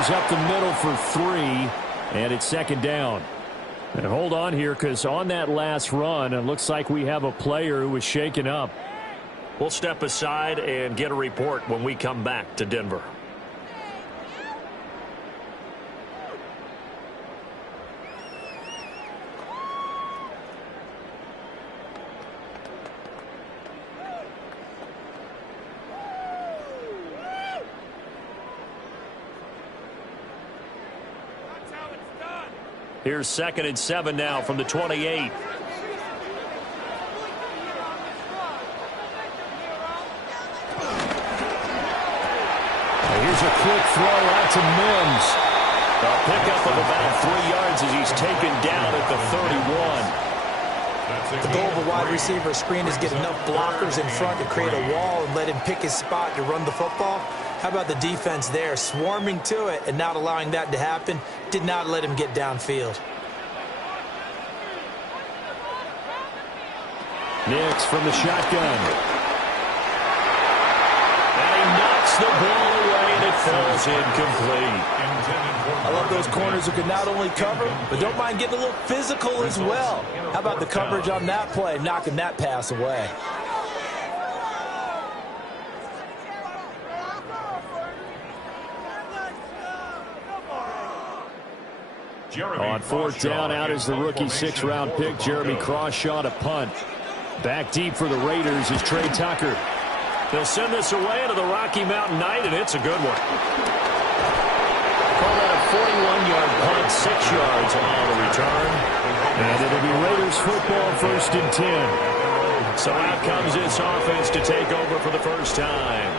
goes up the middle for 3, and it's second down. And hold on here, because on that last run, it looks like we have a player who was shaken up. We'll step aside and get a report when we come back to Denver. Here's 2nd and 7 now from the 28. Here's a quick throw out to Mims. A pickup of about 3 yards as he's taken down at the 31. The goal of a wide receiver screen is get enough blockers in front to create a wall and let him pick his spot to run the football. How about the defense there, swarming to it and not allowing that to happen? Did not let him get downfield. Nix from the shotgun. And he knocks the ball away, and it falls incomplete. I love those corners who can not only cover, but don't mind getting a little physical as well. How about the coverage on that play, knocking that pass away? On 4th down, out is the rookie 6th-round pick, Jeremy Crawshaw, to punt. Back deep for the Raiders is Trey Tucker. They'll send this away into the Rocky Mountain Night, and it's a good one. Call that a 41-yard punt, 6 yards on the return. And it'll be Raiders football, 1st and 10. So out comes this offense to take over for the first time.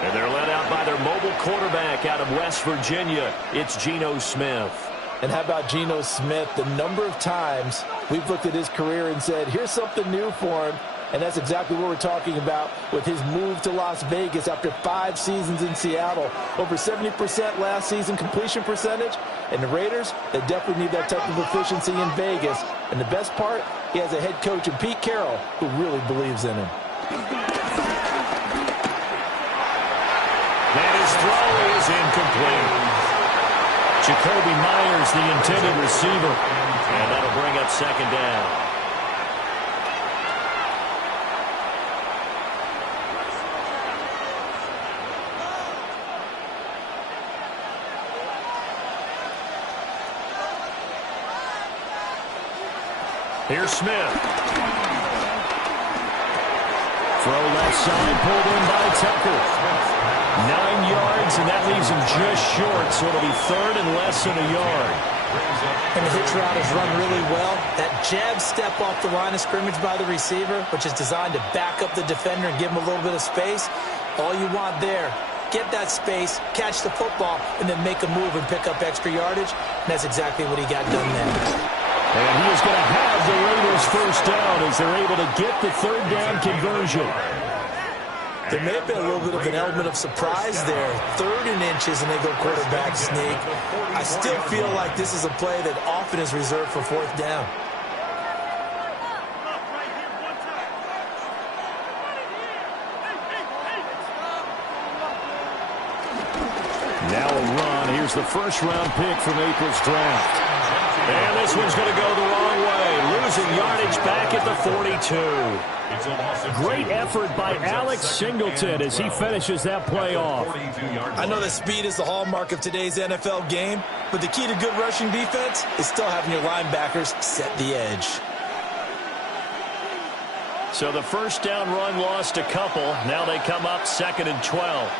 And they're led out by their mobile quarterback out of West Virginia. It's Geno Smith. And how about Geno Smith? The number of times we've looked at his career and said, here's something new for him. And that's exactly what we're talking about with his move to Las Vegas after 5 seasons in Seattle. Over 70% last season completion percentage. And the Raiders, they definitely need that type of efficiency in Vegas. And the best part, he has a head coach in Pete Carroll who really believes in him. And his throw is incomplete. Jacoby Myers, the intended receiver. And that'll bring up 2nd down. Here's Smith. Throw left side, pulled in by Tucker. 9 yards, and that leaves him just short, so it'll be 3rd and less than a yard. And the hitch route is run really well. That jab step off the line of scrimmage by the receiver, which is designed to back up the defender and give him a little bit of space. All you want there, get that space, catch the football, and then make a move and pick up extra yardage. And that's exactly what he got done there. And he is going to have the Raiders first down as they're able to get the 3rd down conversion. There may have been a little bit of an element of surprise there. 3rd and inches, and they go quarterback sneak. I still feel like this is a play that often is reserved for 4th down. Now a run. Here's the 1st-round pick from April's draft. And this one's going to go the wrong way. Losing yardage back at the 42. Great effort by Alex Singleton as he finishes that play off. I know that speed is the hallmark of today's NFL game, but the key to good rushing defense is still having your linebackers set the edge. So the 1st down run lost a couple. Now they come up 2nd and 12.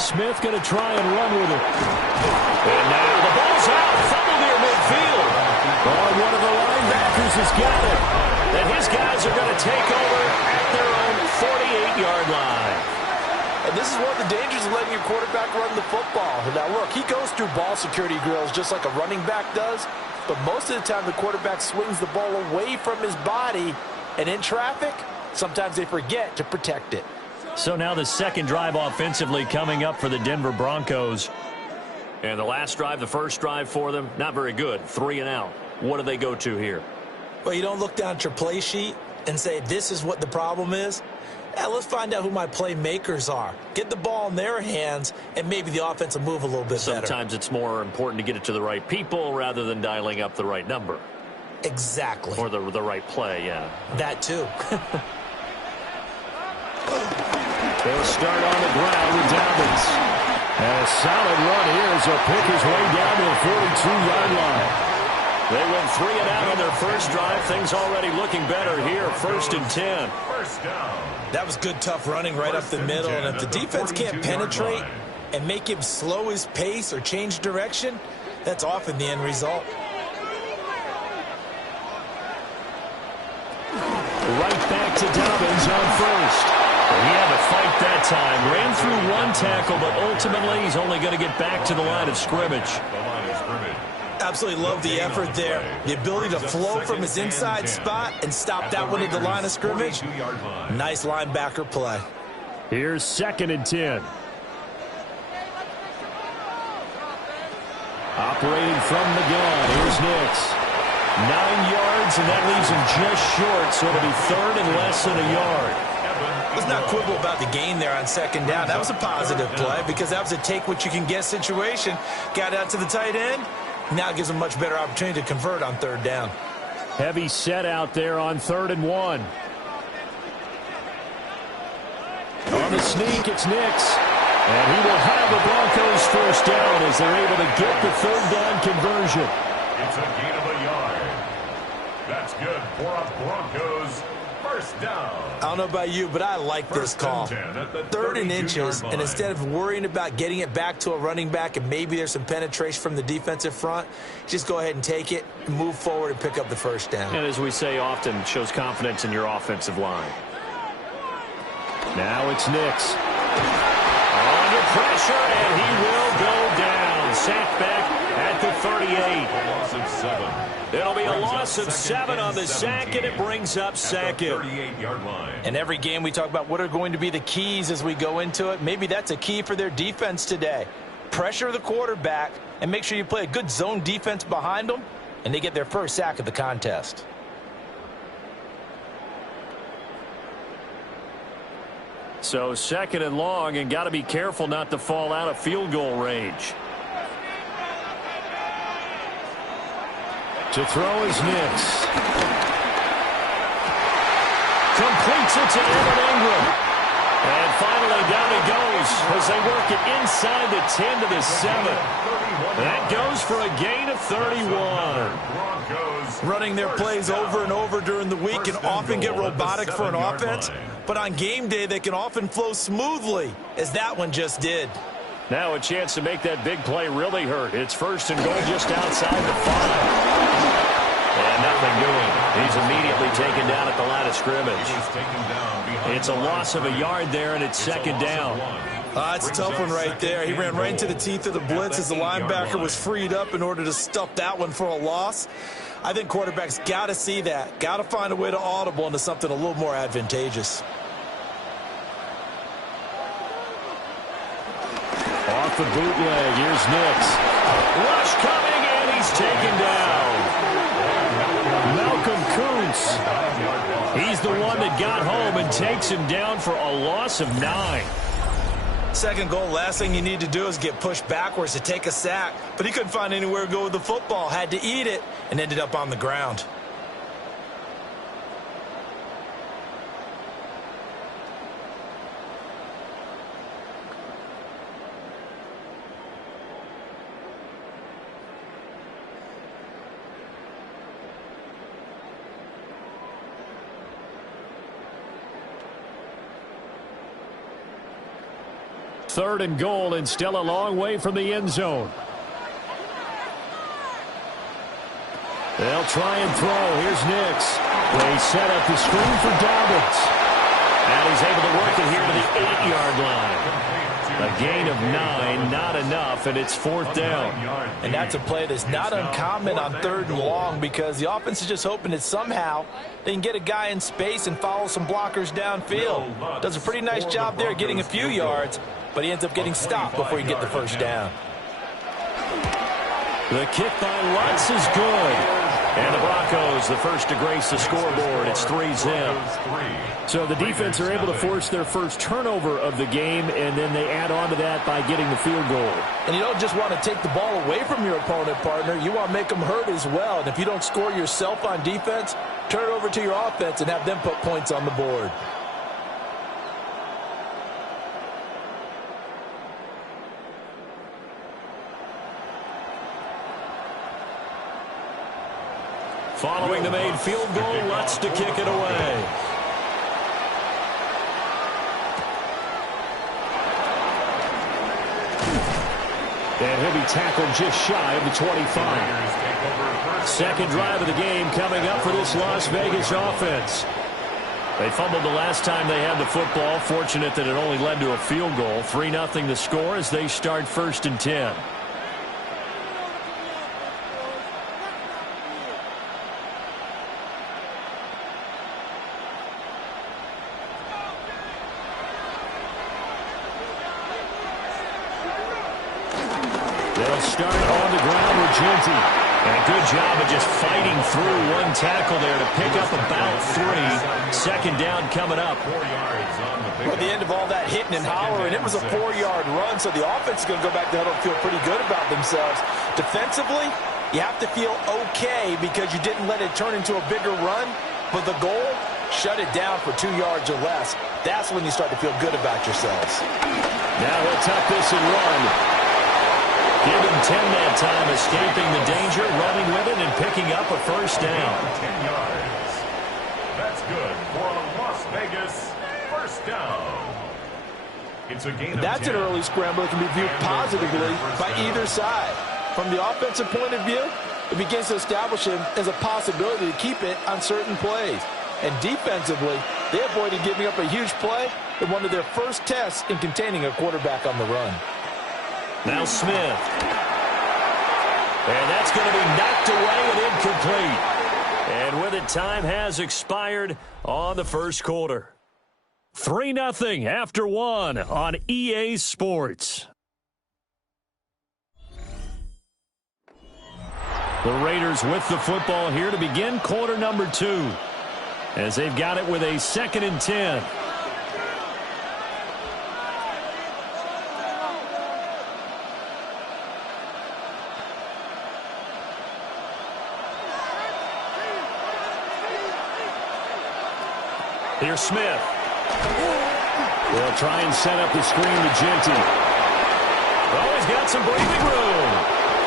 Smith going to try and run with it. And now the ball's out. Fumble near midfield. Oh, one of the linebackers has got it. And his guys are going to take over at their own 48-yard line. And this is one of the dangers of letting your quarterback run the football. Now, look, he goes through ball security drills just like a running back does. But most of the time, the quarterback swings the ball away from his body. And in traffic, sometimes they forget to protect it. So now the 2nd drive offensively coming up for the Denver Broncos. And the last drive, the 1st drive for them, not very good. 3 and out. What do they go to here? Well, you don't look down at your play sheet and say, this is what the problem is. Let's find out who my playmakers are. Get the ball in their hands, and maybe the offense will move a little bit better. Sometimes it's more important to get it to the right people rather than dialing up the right number. Exactly. Or the right play, yeah. That too. They'll start on the ground with Dobbins. And a solid run here as he'll pick his way down to the 42-yard line. They went 3 and out on their first drive. Things already looking better here. 1st and 10. First down. That was good, tough running right up the middle. And if the defense can't penetrate and make him slow his pace or change direction, that's often the end result. Right back to Dobbins on first. He had to fight that time. Ran through one tackle, but ultimately he's only going to get back to the line of scrimmage. Absolutely love the effort there. The ability to flow from his inside spot and stop that one at the line of scrimmage. Nice linebacker play. Here's 2nd and 10. Operating from the gun, here's Nix. 9 yards, and that leaves him just short, so it'll be 3rd and less than a yard. Let's not quibble about the gain there on 2nd down. That was a positive play because that was a take-what-you-can-get situation. Got out to the tight end. Now it gives him a much better opportunity to convert on 3rd down. Heavy set out there on 3rd and 1. On the sneak, it's Nix. And he will have the Broncos first down as they're able to get the 3rd down conversion. It's a gain of a yard. That's good for a Broncos first down. I don't know about you, but I like this call. 3rd and inches, and instead of worrying about getting it back to a running back and maybe there's some penetration from the defensive front, just go ahead and take it, move forward, and pick up the first down. And as we say often, shows confidence in your offensive line. Now it's Nix. Under pressure, and he will go down. Sacked back at the 38. Loss of 7. It'll be a loss of 7 on the sack, and it brings up 2nd. 38-yard line. In every game we talk about what are going to be the keys as we go into it. Maybe that's a key for their defense today. Pressure the quarterback and make sure you play a good zone defense behind them, and they get their first sack of the contest. So 2nd and long, and got to be careful not to fall out of field goal range. To throw is Nix. Completes it to Evan Ingram. And finally down he goes as they work it inside the 10 to the 7. That goes for a gain of 31. Running their plays over and over during the week can often get robotic for an offense, but on game day they can often flow smoothly, as that one just did. Now a chance to make that big play really hurt. It's 1st and goal just outside the 5. And nothing doing. He's immediately taken down at the line of scrimmage. It's a loss of a yard there, and it's 2nd down. It's a tough one right there. He ran right into the teeth of the blitz as the linebacker was freed up in order to stuff that one for a loss. I think quarterbacks got to see that. Got to find a way to audible into something a little more advantageous. Off the bootleg, here's Nix. Rush coming, and he's taken down. Malcolm Kuntz. He's the one that got home and takes him down for a loss of 9. 2nd goal, last thing you need to do is get pushed backwards to take a sack. But he couldn't find anywhere to go with the football, had to eat it, and ended up on the ground. Third and goal, and still a long way from the end zone. They'll try and throw. Here's Nix. They set up the screen for Dobbins. And he's able to work it here to the 8-yard line. A gain of 9, not enough, and it's 4th down. And that's a play that's not uncommon on 3rd and long, because the offense is just hoping that somehow they can get a guy in space and follow some blockers downfield. Does a pretty nice job there getting a few yards, but he ends up getting stopped before he can get the first down. The kick by Lutz is good. And the Broncos, the first to grace the scoreboard. It's 3-zip. So the defense are able to force their first turnover of the game, and then they add on to that by getting the field goal. And you don't just want to take the ball away from your opponent, partner. You want to make them hurt as well. And if you don't score yourself on defense, turn it over to your offense and have them put points on the board. Following the made field goal, Lutz to kick it away. And he'll be tackled just shy of the 25. Second drive of the game coming up for this Las Vegas offense. They fumbled the last time they had the football. Fortunate that it only led to a field goal. 3-0 the score as they start 1st and 10. They'll start on the ground with Genty. And a good job of just fighting through one tackle there to pick up about 3. Second down coming up. At the end of all that hitting and hollering, it was a 4-yard run, so the offense is going to go back to huddle and feel pretty good about themselves. Defensively, you have to feel okay because you didn't let it turn into a bigger run, but the goal, shut it down for 2 yards or less. That's when you start to feel good about yourselves. Now he'll tuck this and run. Give him 10 that time, escaping the danger, running with it, and picking up a first down. 10 yards. That's good for a Las Vegas first down. It's a gain of 10. That's an early scramble that can be viewed positively by either side. From the offensive point of view, it begins to establish him as a possibility to keep it on certain plays. And defensively, they avoided giving up a huge play in one of their first tests in containing a quarterback on the run. Now Smith. And that's going to be knocked away and incomplete. And with it, time has expired on the first quarter. 3-0 after 1 on EA Sports. The Raiders with the football here to begin quarter number 2. As they've got it with a 2nd and 10. Here's Smith. They'll try and set up the screen to Genty. Oh, he's got some breathing room.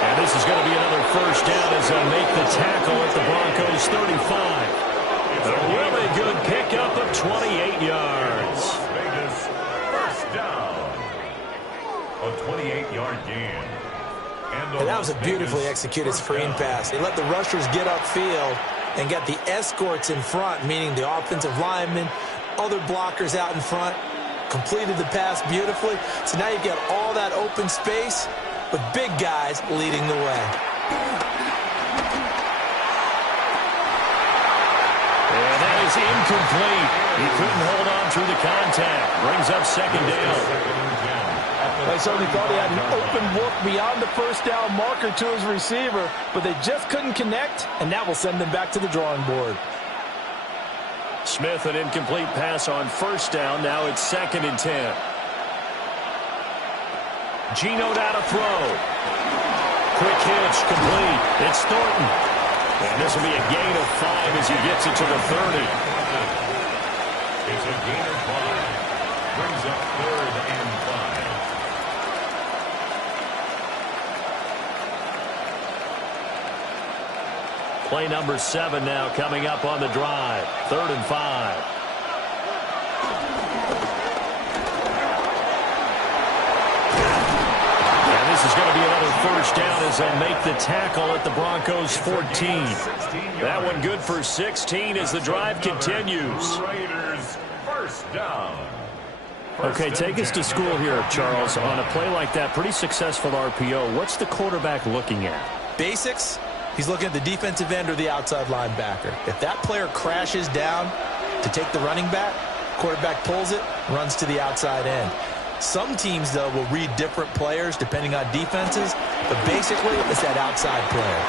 And this is going to be another first down as they make the tackle at the Broncos 35. A really good pickup of 28 yards. Vegas first down. A 28-yard gain. And that was a beautifully executed screen pass. They let the rushers get upfield and get the escorts in front, meaning the offensive linemen, other blockers out in front, completed the pass beautifully. So now you've got all that open space with big guys leading the way. And that is incomplete. He couldn't hold on through the contact. Brings up 2nd down. They certainly thought he had an open look beyond the first down marker to his receiver, but they just couldn't connect, and that will send them back to the drawing board. Smith, an incomplete pass on first down. Now it's 2nd and 10. Geno down to throw. Quick hitch, complete. It's Thornton. And this will be a gain of 5 as he gets it to the 30. It's a gain of 5. Brings up 3rd and 5. Play number 7 now coming up on the drive. 3rd and 5. And this is going to be another first down as they'll make the tackle at the Broncos 14. That one good for 16 as the drive continues. Raiders first down. Okay, take us to school here, Charles. On a play like that, pretty successful RPO. What's the quarterback looking at? Basics. He's looking at the defensive end or the outside linebacker. If that player crashes down to take the running back, quarterback pulls it, runs to the outside end. Some teams, though, will read different players depending on defenses, but basically it's that outside player.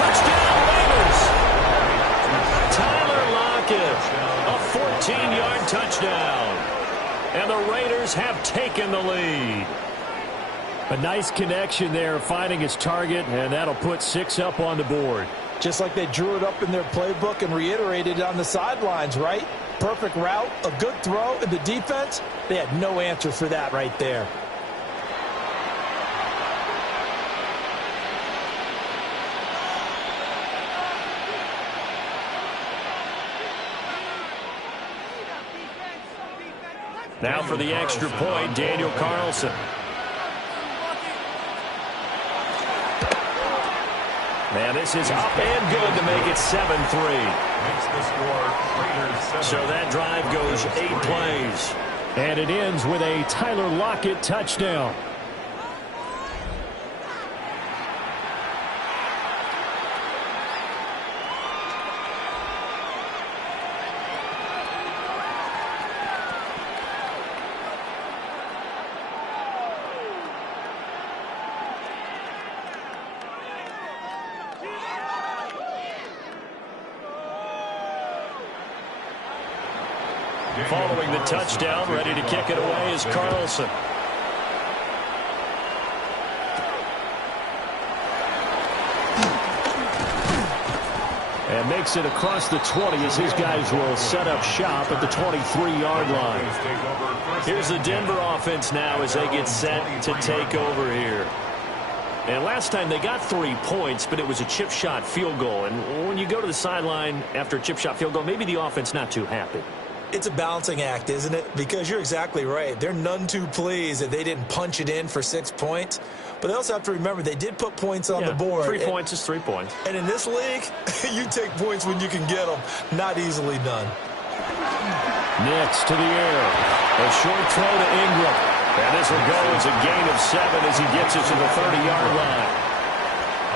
Touchdown, Raiders. Tyler Lockett, a 14-yard touchdown. And the Raiders have taken the lead. A nice connection there, finding his target, and that'll put 6 up on the board. Just like they drew it up in their playbook and reiterated it on the sidelines, right? Perfect route, a good throw, and the defense, they had no answer for that right there. Now for the extra point, Daniel Carlson. And this is up and good to make it 7-3. Makes the score Raiders 7. So that drive goes 8 plays. And it ends with a Tyler Lockett touchdown. Following the touchdown, ready to kick it away is Carlson. And makes it across the 20 as his guys will set up shop at the 23-yard line. Here's the Denver offense now as they get set to take over here. And last time they got 3 points, but it was a chip shot field goal. And when you go to the sideline after a chip shot field goal, maybe the offense not too happy. It's a balancing act, isn't it? Because you're exactly right. They're none too pleased that they didn't punch it in for 6 points. But they also have to remember they did put points on the board. 3 points is 3 points. And in this league, you take points when you can get them. Not easily done. Next to the air. A short throw to Ingram. And this will go as a gain of 7 as he gets it to the 30-yard line.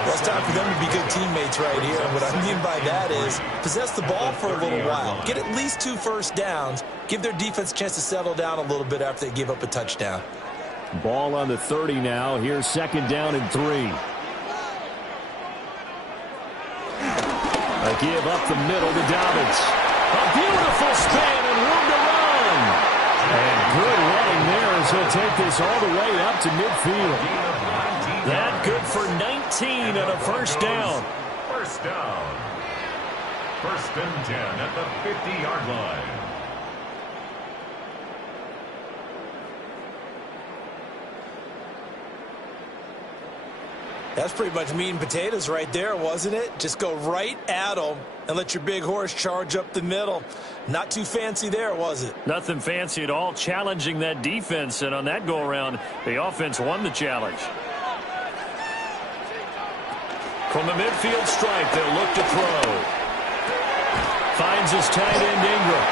Well, it's time for them to be good teammates right here. And what I mean by that is possess the ball for a little while. Get at least 2 first downs. Give their defense a chance to settle down a little bit after they give up a touchdown. Ball on the 30 now. Here's 2nd down and 3. A give up the middle to Dobbins. A beautiful span and room to run. And good running there as he'll take this all the way up to midfield. That good for 19 and a first down. First down. 1st and 10 at the 50-yard line. That's pretty much meat and potatoes right there, wasn't it? Just go right at them and let your big horse charge up the middle. Not too fancy there, was it? Nothing fancy at all, challenging that defense. And on that go-around, the offense won the challenge. From the midfield stripe, they'll look to throw. Finds his tight end, Ingram.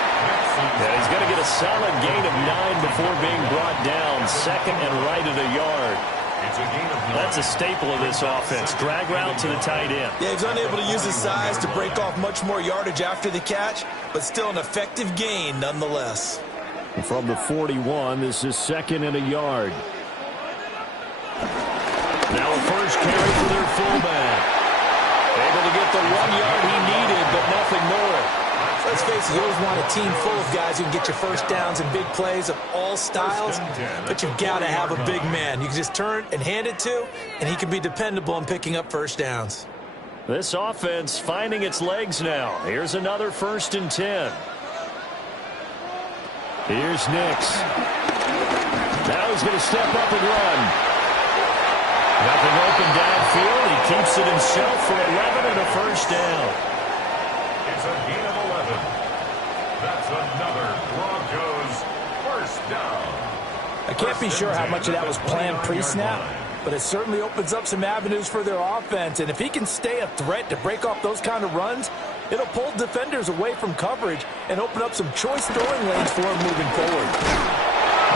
And he's going to get a solid gain of 9 before being brought down. 2nd and right at a yard. That's a staple of this offense. Drag route to the tight end. Yeah, he's unable to use his size to break off much more yardage after the catch, but still an effective gain nonetheless. From the 41, this is 2nd and a yard. Now a first carry for their fullback. Able to get the 1 yard he needed, but nothing more. Let's face it, you always want a team full of guys who can get you first downs and big plays of all styles, but you've got to have a big man you can just turn and hand it to, and he can be dependable in picking up first downs. This offense finding its legs now. Here's another 1st and 10. Here's Nix. Now he's going to step up and run. Nothing open downfield. He keeps it himself for 11 and a first down. It's a gain of 11. That's another Broncos first down. I can't be sure how much of that was planned pre-snap, but it certainly opens up some avenues for their offense. And if he can stay a threat to break off those kind of runs, it'll pull defenders away from coverage and open up some choice throwing lanes for him moving forward.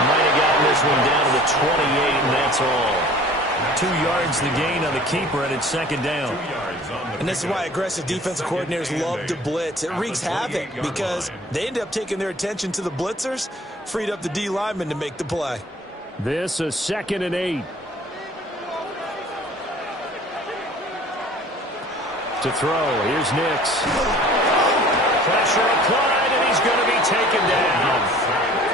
Might have gotten this one down to the 28, and that's all. 2 yards the gain on the keeper, and it's 2nd down. And this is why aggressive defensive coordinators love to blitz. It wreaks havoc because they end up taking their attention to the blitzers, freed up the D lineman to make the play. This is 2nd and 8. To throw, here's Nix. Pressure applied, and he's going to be taken down.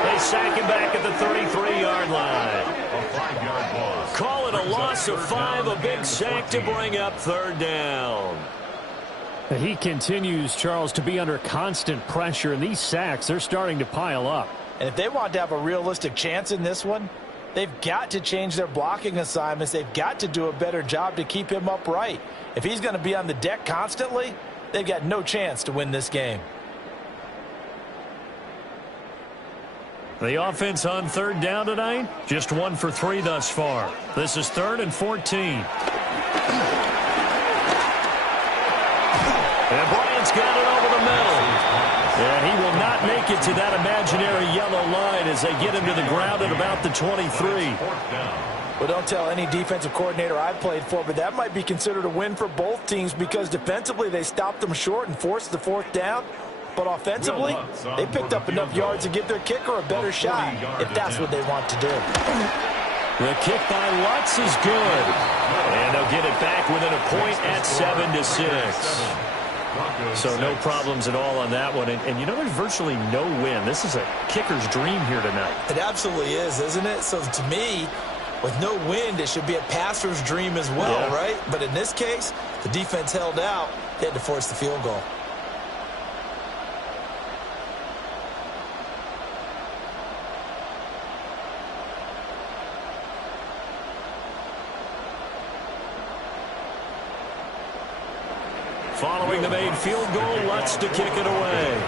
They sack him back at the 33-yard line. A 5-yard loss. Call it a loss of 5, a big sack to bring up third down. He continues, Charles, to be under constant pressure, and these sacks, they're starting to pile up. And if they want to have a realistic chance in this one, they've got to change their blocking assignments. They've got to do a better job to keep him upright. If he's going to be on the deck constantly, they've got no chance to win this game. The offense on third down tonight, just 1 for 3 thus far. This is 3rd and 14. And Bryant's got it over the middle. And he will not make it to that imaginary yellow line as they get him to the ground at about the 23. Well, don't tell any defensive coordinator I've played for, but that might be considered a win for both teams because defensively they stopped them short and forced the 4th down. But offensively, they picked up enough yards to give their kicker a better shot if that's what they want to do. The kick by Lutz is good. And they'll get it back within a point at 7-6. So no problems at all on that one. And you know, there's virtually no win. This is a kicker's dream here tonight. It absolutely is, isn't it? So to me, with no wind, it should be a passer's dream as well, right? But in this case, the defense held out. They had to force the field goal. Following the made field goal, Lutz to kick it away.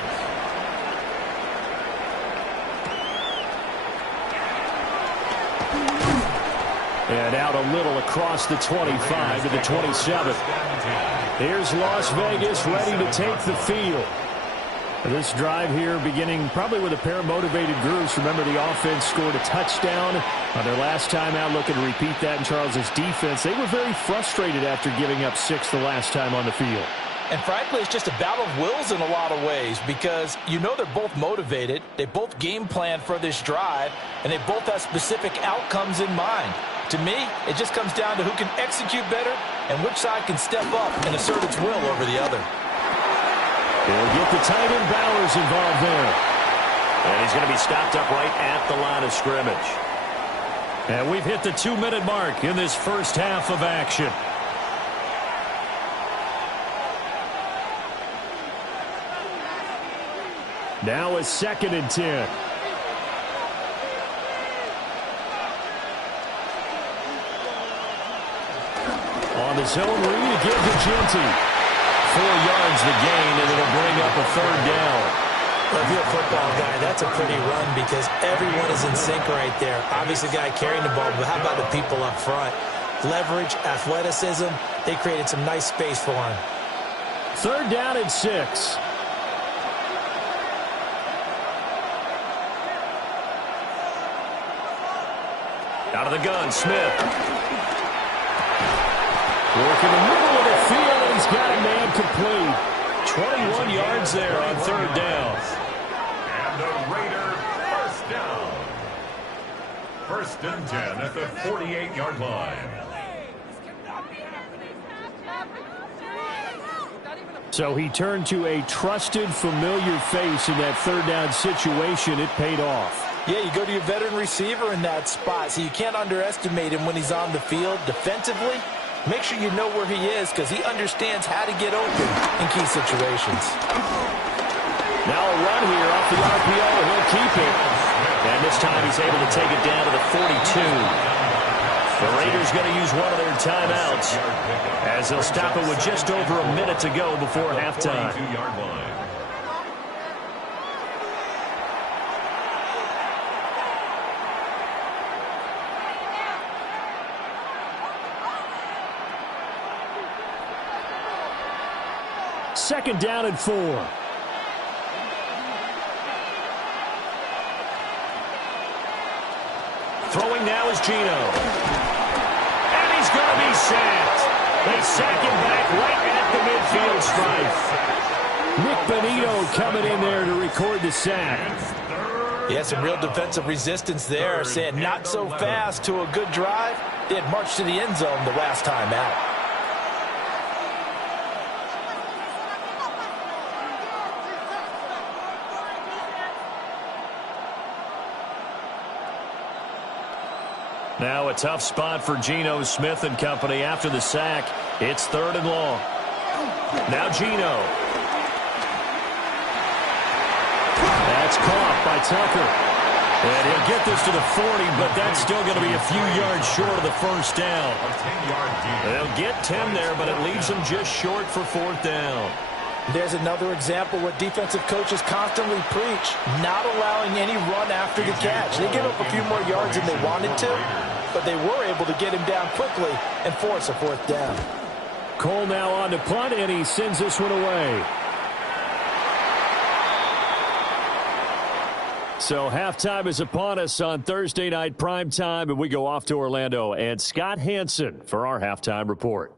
And out a little across the 25 to the 27. Here's Las Vegas ready to take the field. This drive here beginning probably with a pair of motivated groups. Remember, the offense scored a touchdown on their last time out. Looking to repeat that in Charles's defense. They were very frustrated after giving up 6 the last time on the field. And frankly, it's just a battle of wills in a lot of ways because you know they're both motivated. They both game plan for this drive, and they both have specific outcomes in mind. To me, it just comes down to who can execute better and which side can step up and assert its will over the other. They'll get the tight end Bowers involved there. And he's going to be stopped up right at the line of scrimmage. And we've hit the 2-minute mark in this first half of action. Now it's 2nd and 10. On the zone read, again to Genty. 4 yards the gain, and it'll bring up a 3rd down. Well, if you're a football guy, that's a pretty run because everyone is in sync right there. Obviously, the guy carrying the ball, but how about the people up front? Leverage, athleticism, they created some nice space for him. 3rd down and 6. Out of the gun, Smith. Working the middle of the field, and he's got a man complete. 21 yards there on 3rd down. And the Raider first down. 1st and 10 at the 48-yard line. So he turned to a trusted, familiar face in that 3rd down situation. It paid off. Yeah, you go to your veteran receiver in that spot, so you can't underestimate him when he's on the field. Defensively, make sure you know where he is because he understands how to get open in key situations. Now a run here off the RPO, and he'll keep it. And this time he's able to take it down to the 42. The Raiders going to use one of their timeouts as they'll stop it with just over a minute to go before halftime. 42-yard line. Second down and 4. Throwing now is Gino. And he's going to be sacked. They sack him back right at the midfield stripe. Nick Benito coming in there to record the sack. Yeah, some real defensive resistance there, saying not so fast to a good drive. They had marched to the end zone the last time out. Now a tough spot for Geno Smith and company after the sack. It's 3rd and long. Now Geno. That's caught by Tucker. And he'll get this to the 40, but that's still going to be a few yards short of the first down. They'll get 10 there, but it leaves them just short for 4th down. There's another example where defensive coaches constantly preach, not allowing any run after the catch. They gave up a few more yards than they wanted to, but they were able to get him down quickly and force a 4th down. Cole now on to punt, and he sends this one away. So halftime is upon us on Thursday night primetime, and we go off to Orlando. And Scott Hansen for our halftime report.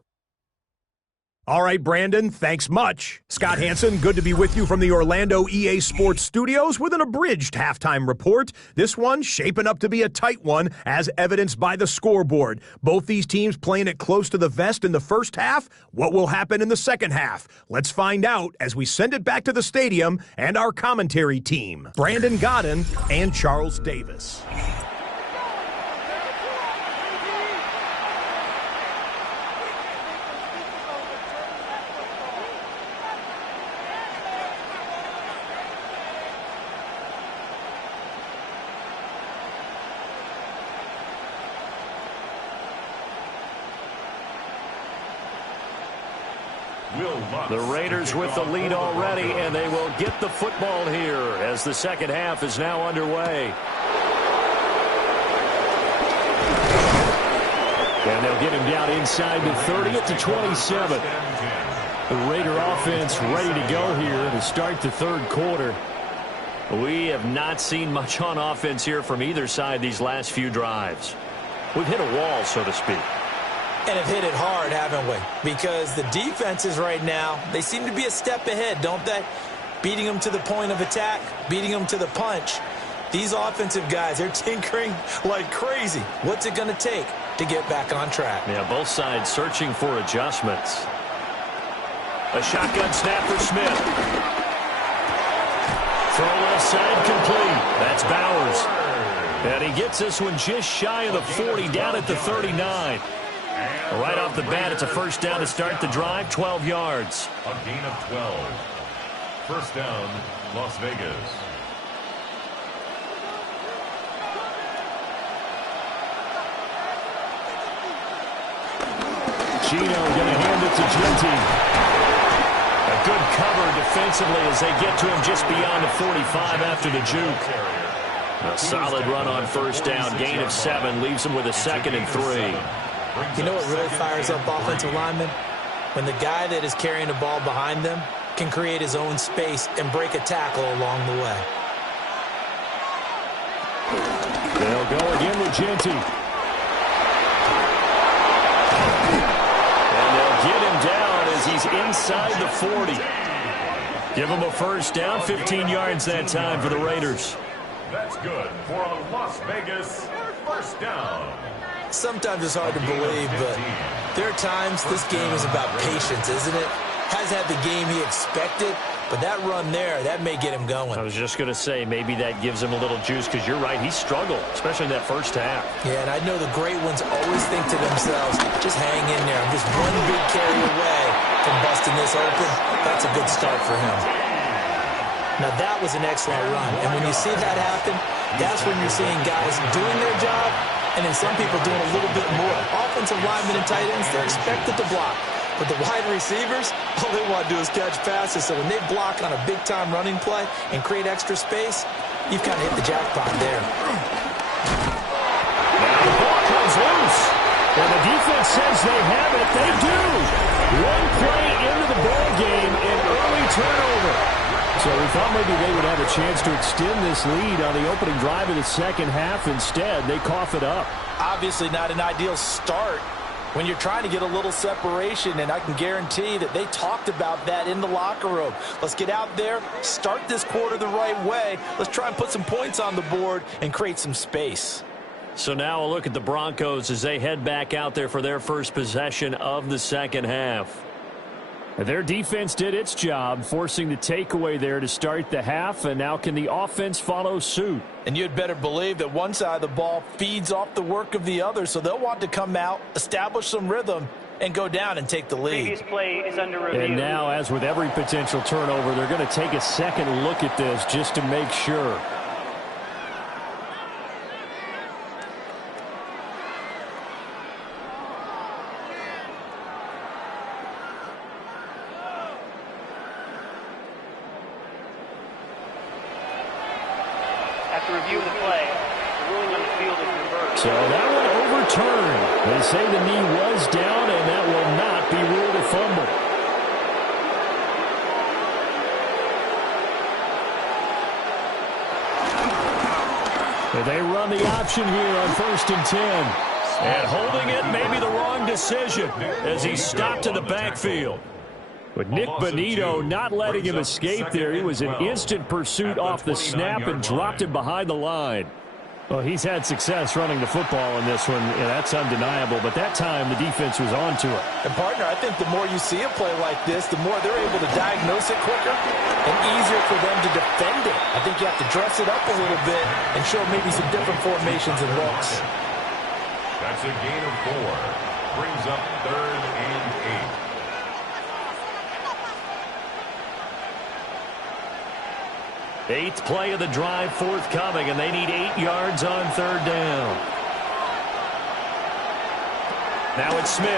All right, Brandon, thanks much. Scott Hansen, good to be with you from the Orlando EA Sports Studios with an abridged halftime report. This one shaping up to be a tight one, as evidenced by the scoreboard. Both these teams playing it close to the vest in the first half. What will happen in the second half? Let's find out as we send it back to the stadium and our commentary team, Brandon Godden and Charles Davis. The Raiders with the lead already, and they will get the football here as the second half is now underway. And they'll get him down inside the 30 at the 27. The Raider offense ready to go here to start the 3rd quarter. We have not seen much on offense here from either side these last few drives. We've hit a wall, so to speak. And have hit it hard, haven't we? Because the defenses right now, they seem to be a step ahead, don't they? Beating them to the point of attack, beating them to the punch. These offensive guys, they're tinkering like crazy. What's it going to take to get back on track? Yeah, both sides searching for adjustments. A shotgun snap for Smith. Throw left side complete. That's Bowers. And he gets this one just shy of the 40, down at the 39. Right off the bat, it's a first down to start the drive, 12 yards. A gain of 12. First down, Las Vegas. Geno going to hand it to Genty. A good cover defensively as they get to him just beyond the 45 after the juke. A solid run on first down, gain of 7, leaves him with a 2nd and 3. You know what really fires up offensive linemen? When the guy that is carrying the ball behind them can create his own space and break a tackle along the way. They'll go again with Genty. And they'll get him down as he's inside the 40. Give him a first down, 15 yards that time for the Raiders. That's good for a Las Vegas first down. Sometimes it's hard to believe, but there are times this game is about patience, isn't it? Has had the game he expected, but that run there, that may get him going. I was just going to say, maybe that gives him a little juice, because you're right, he struggled, especially in that first half. Yeah, and I know the great ones always think to themselves, just hang in there. I'm just one big carry away from busting this open. That's a good start for him. Now, that was an excellent run, and when you see that happen, that's when you're seeing guys doing their job, and then some people doing a little bit more. Offensive linemen and tight ends, they're expected to block. But the wide receivers, all they want to do is catch passes. So when they block on a big-time running play and create extra space, you've kind of hit the jackpot there. Now the ball comes loose. And the defense says they have it. They do. One play into the ball game, an early turnover. So we thought maybe they would have a chance to extend this lead on the opening drive of the second half. Instead, they cough it up. Obviously not an ideal start when you're trying to get a little separation, and I can guarantee that they talked about that in the locker room. Let's get out there, start this quarter the right way. Let's try and put some points on the board and create some space. So now a look at the Broncos as they head back out there for their first possession of the second half. Their defense did its job, forcing the takeaway there to start the half, and now can the offense follow suit? And you'd better believe that one side of the ball feeds off the work of the other, so they'll want to come out, establish some rhythm, and go down and take the lead. Previous play is under review. And now, as with every potential turnover, they're going to take a second look at this just to make sure. After review of the play, the ruling on the field is reversed. So that one overturned. They say the knee was down, and that will not be ruled a fumble. They run the option here on 1st and 10. And holding it may be the wrong decision as he stopped in the backfield. But Nick Bonito not letting him escape there. He was in instant pursuit off the snap and dropped him behind the line. Well, he's had success running the football in this one. Yeah, that's undeniable. But that time, the defense was on to it. And, partner, I think the more you see a play like this, the more they're able to diagnose it quicker and easier for them to defend it. I think you have to dress it up a little bit and show maybe some different formations and looks. That's a gain of 4. Brings up 3rd and 8. Eighth play of the drive forthcoming, and they need 8 yards on 3rd down. Now it's Smith.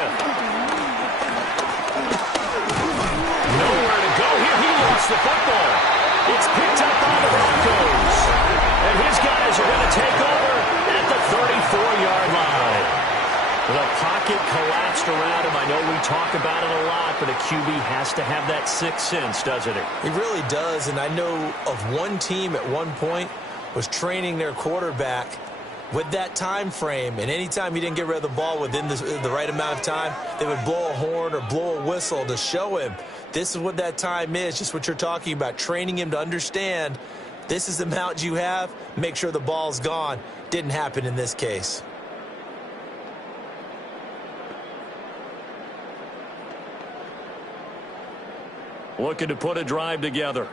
Nowhere to go here. He lost the football. It's picked up by the Broncos. And his guys are going to take over at the 34-yard line. The pocket collapsed around him. I know we talk about it a lot, but a QB has to have that sixth sense, doesn't it? He really does, and I know of one team at one point was training their quarterback with that time frame, and anytime he didn't get rid of the ball within the right amount of time, they would blow a horn or blow a whistle to show him this is what that time is, just what you're talking about, training him to understand this is the amount you have, make sure the ball's gone. Didn't happen in this case. Looking to put a drive together.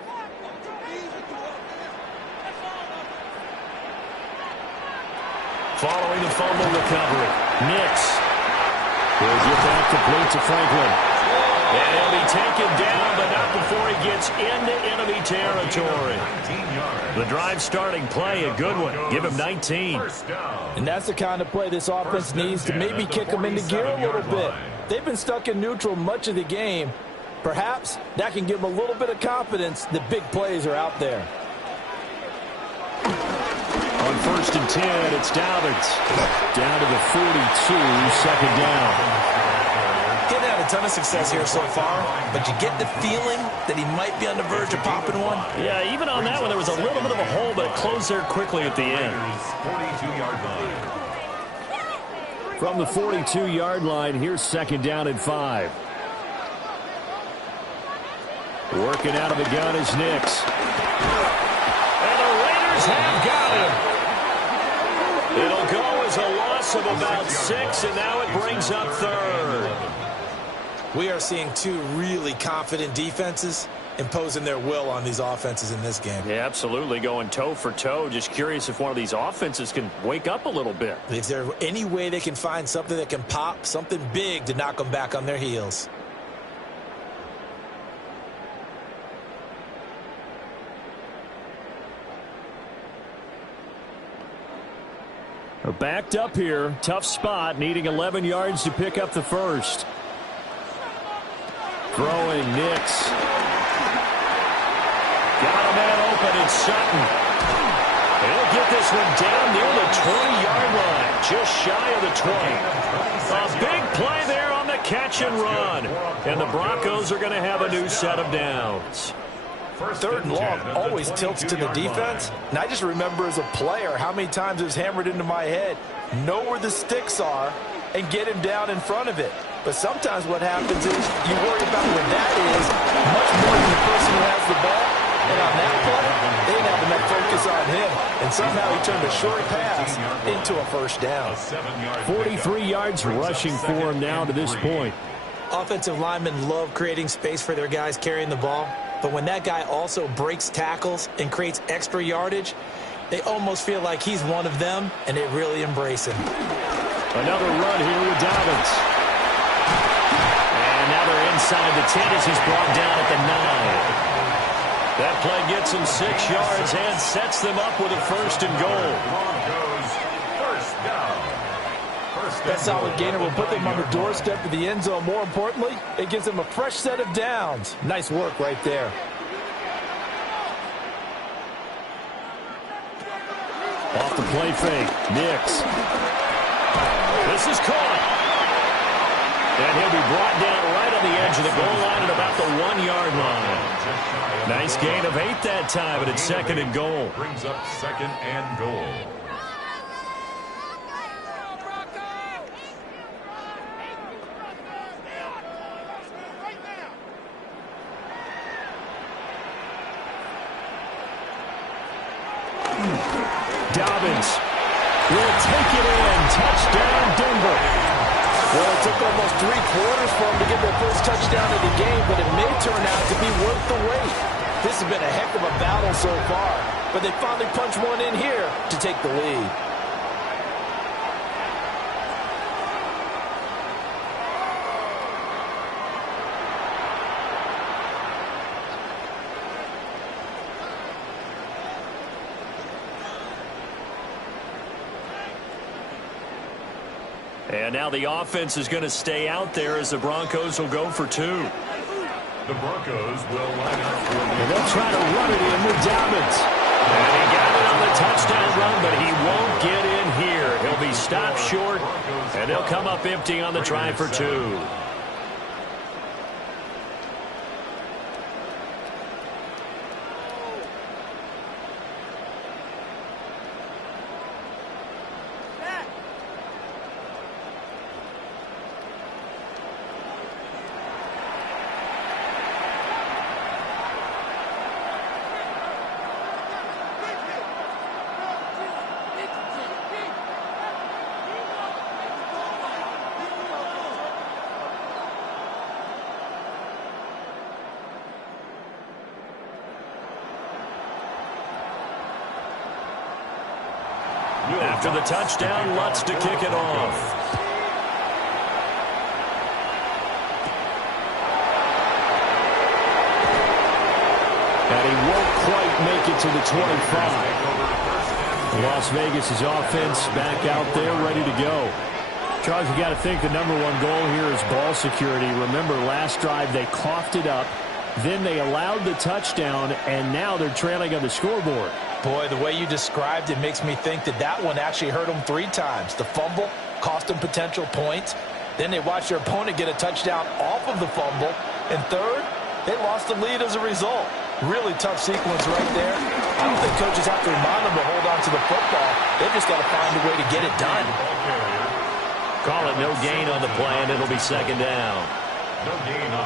Following the fumble recovery. Nix. He'll get that complete to Franklin. And he'll be taken down, but not before he gets into enemy territory. The drive starting play, a good one. Give him 19. And that's the kind of play this offense needs to maybe kick them into gear a little bit. They've been stuck in neutral much of the game. Perhaps that can give them a little bit of confidence that big plays are out there. On 1st and 10, it's Dobbins. Down to the 42, 2nd down. Getting had a ton of success here so far, but you get the feeling that he might be on the verge of popping one. Yeah, even on that one, there was a little bit of a hole, but it closed there quickly at the end. 42-yard line. From the 42-yard line, here's 2nd down and 5. Working out of the gun is Nix. And the Raiders have got him. It'll go as a loss of about 6, and now it brings up 3rd. We are seeing two really confident defenses imposing their will on these offenses in this game. Yeah, absolutely, going toe for toe. Just curious if one of these offenses can wake up a little bit. Is there any way they can find something that can pop, something big to knock them back on their heels? Backed up here, tough spot, needing 11 yards to pick up the first. Throwing Nix. Got a man open, it's Sutton. He'll get this one down near the 20-yard line, just shy of the 20. A big play there on the catch and run. And the Broncos are going to have a new set of downs. 3rd and long always tilts to the defense. And I just remember as a player how many times it was hammered into my head. Know where the sticks are and get him down in front of it. But sometimes what happens is you worry about where that is much more than the person who has the ball. And on that play, they didn't have enough focus on him. And somehow he turned a short pass into a 1st down. 43 yards rushing for him now to this point. Offensive linemen love creating space for their guys carrying the ball, but when that guy also breaks tackles and creates extra yardage, they almost feel like he's one of them, and they really embrace him. Another run here with Dobbins. And now they're inside the 10 as he's brought down at the 9. That play gets him 6 yards and sets them up with a 1st and goal. Broncos, first down. That solid gainer will put them on the doorstep of the end zone. More importantly, it gives them a fresh set of downs. Nice work right there. Off the play fake, Nix. This is caught. And he'll be brought down right on the edge of the goal line at about the 1-yard line. Nice gain of 8 that time, but it's 2nd and goal. Brings up 2nd and goal. Dobbins will take it in. Touchdown, Denver. Well, it took almost 3 quarters for them to get their first touchdown of the game, but it may turn out to be worth the wait. This has been a heck of a battle so far, but they finally punch one in here to take the lead. And now the offense is going to stay out there as the Broncos will go for 2. The Broncos will line up for and they'll try to run it in with Dobbins. And he got it on the touchdown run, but he won't get in here. He'll be stopped short, and he'll come up empty on the try for 2. After the touchdown, Lutz to kick it off. And he won't quite make it to the 25. Las Vegas' offense back out there, ready to go. Charles, you got to think the #1 goal here is ball security. Remember, last drive they coughed it up, then they allowed the touchdown, and now they're trailing on the scoreboard. Boy, the way you described it makes me think that that one actually hurt them 3 times. The fumble cost them potential points. Then they watched their opponent get a touchdown off of the fumble. And third, they lost the lead as a result. Really tough sequence right there. I don't think coaches have to remind them to hold on to the football. They've just got to find a way to get it done. Call it no gain on the play, and it'll be 2nd down.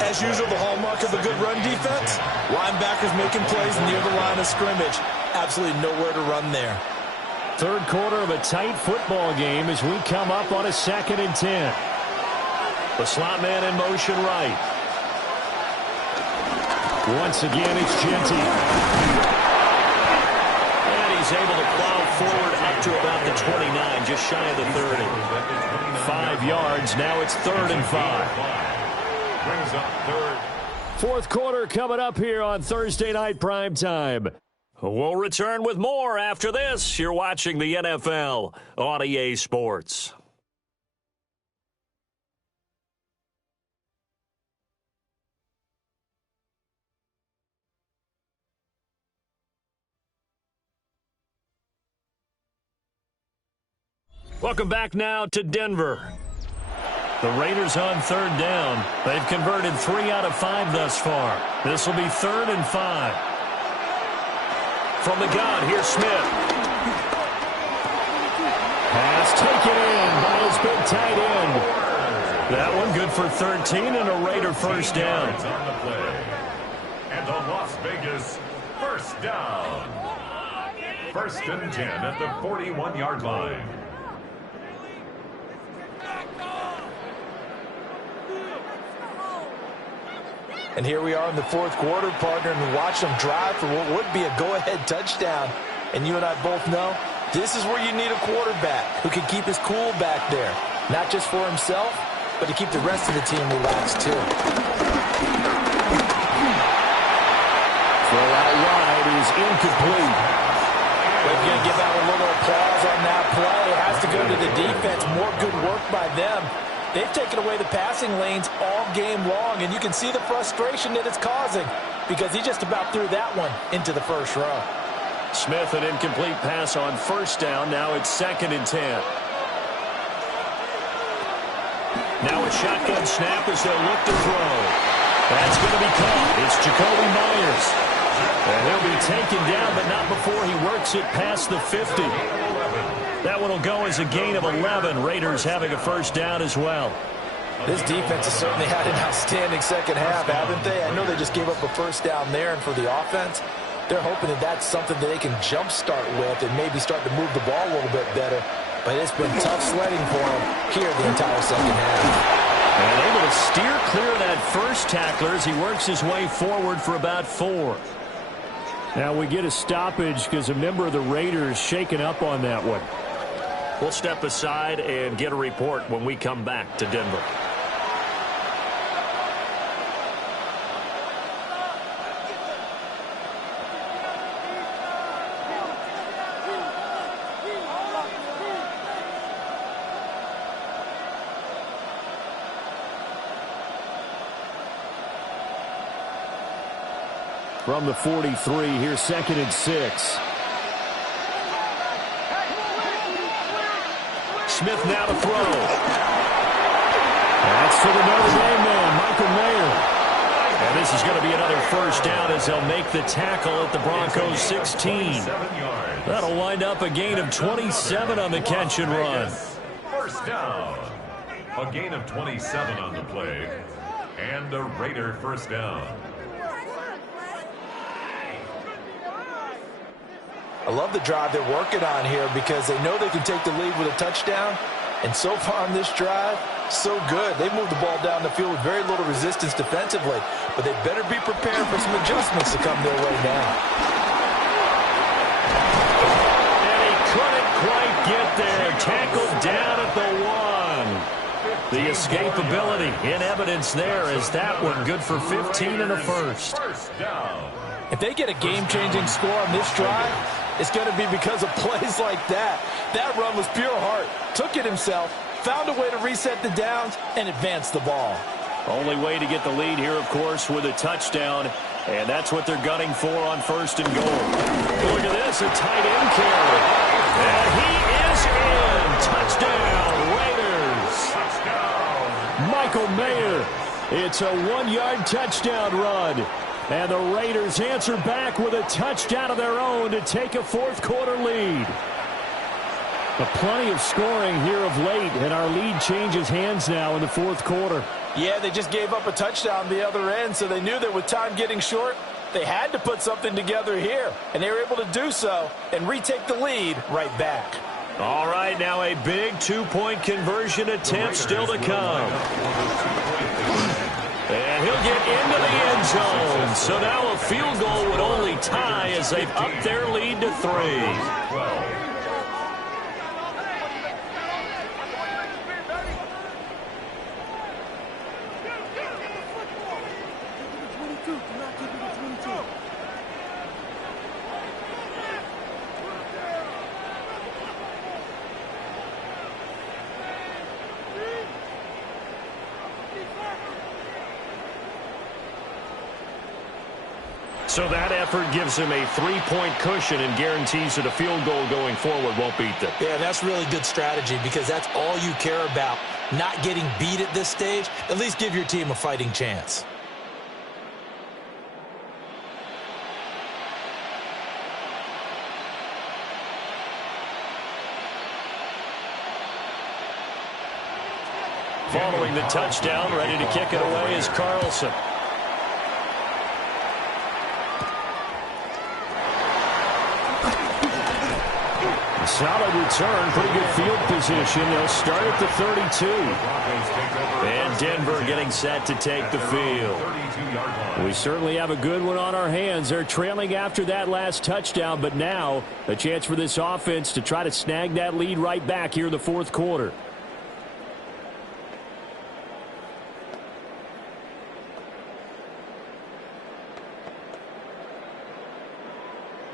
As usual, the hallmark of a good run defense, linebackers making plays near the line of scrimmage. Absolutely nowhere to run there. 3rd quarter of a tight football game as we come up on a 2nd and 10. The slot man in motion right. Once again, it's Genty. And he's able to plow forward up to about the 29, just shy of the 30. 5 yards, now it's 3rd and 5. brings up 3rd. 4th quarter coming up here on Thursday Night Primetime. We'll return with more after this. You're watching the NFL on EA Sports. Welcome back now to Denver. The Raiders on 3rd down. They've converted 3 out of 5 thus far. This will be 3rd and 5. From the gun, here's Smith. Pass taken in by his big tight end. That one good for 13 and a Raider first down. On the play. And a Las Vegas first down. 1st and 10 at the 41-yard line. And here we are in the fourth quarter, partner, and watch them drive for what would be a go-ahead touchdown. And you and I both know this is where you need a quarterback who can keep his cool back there, not just for himself, but to keep the rest of the team relaxed too. Throw out wide is incomplete. We're going to give out a little applause on that play. It has to go to the defense. More good work by them. They've taken away the passing lanes all game long, and you can see the frustration that it's causing because he just about threw that one into the first row. Smith, an incomplete pass on first down. Now it's 2nd and 10. Now a shotgun snap as they'll look to throw. That's going to be caught. It's Jacoby Myers. And he'll be taken down, but not before he works it past the 50. That one will go as a gain of 11. Raiders having a first down as well. This defense has certainly had an outstanding second half, haven't they? I know they just gave up a first down there, and for the offense, they're hoping that that's something that they can jumpstart with and maybe start to move the ball a little bit better. But it's been tough sledding for them here the entire second half. And able to steer clear of that first tackler as he works his way forward for about 4. Now we get a stoppage because a member of the Raiders shaken up on that one. We'll step aside and get a report when we come back to Denver. From the 43, here's 2nd and 6. Smith now to throw. That's to the Notre Dame man, Michael Mayer. And this is going to be another first down as they'll make the tackle at the Broncos 16. That'll wind up a gain of 27 on the catch and run. First down. A gain of 27 on the play. And a Raider first down. I love the drive they're working on here because they know they can take the lead with a touchdown. And so far on this drive, so good. They moved the ball down the field with very little resistance defensively. But they better be prepared for some adjustments to come their way now. And he couldn't quite get there. Tackled down at the 1. The escapability in evidence there as that one good for 15 and a first. If they get a game-changing score on this drive, it's going to be because of plays like that. That run was pure heart. Took it himself, found a way to reset the downs, and advance the ball. Only way to get the lead here, of course, with a touchdown. And that's what they're gunning for on 1st and goal. Look at this, a tight end carry. And he is in. Touchdown, Raiders. Touchdown. Michael Mayer. It's a 1-yard touchdown run. And the Raiders answer back with a touchdown of their own to take a fourth-quarter lead. But plenty of scoring here of late, and our lead changes hands now in the fourth quarter. Yeah, they just gave up a touchdown the other end, so they knew that with time getting short, they had to put something together here. And they were able to do so and retake the lead right back. All right, now a big 2-point conversion attempt still to come. And he'll get into the end zone. So now a field goal would only tie as they've upped their lead to 3. So that effort gives him a 3-point cushion and guarantees that a field goal going forward won't beat them. Yeah, that's really good strategy because that's all you care about. Not getting beat at this stage. At least give your team a fighting chance. Following the touchdown, ready to kick it away is Carlson. solid return, pretty good field position. They'll start at the 32. And Denver getting set to take the field. We certainly have a good one on our hands. They're trailing after that last touchdown, but now a chance for this offense to try to snag that lead right back here in the fourth quarter.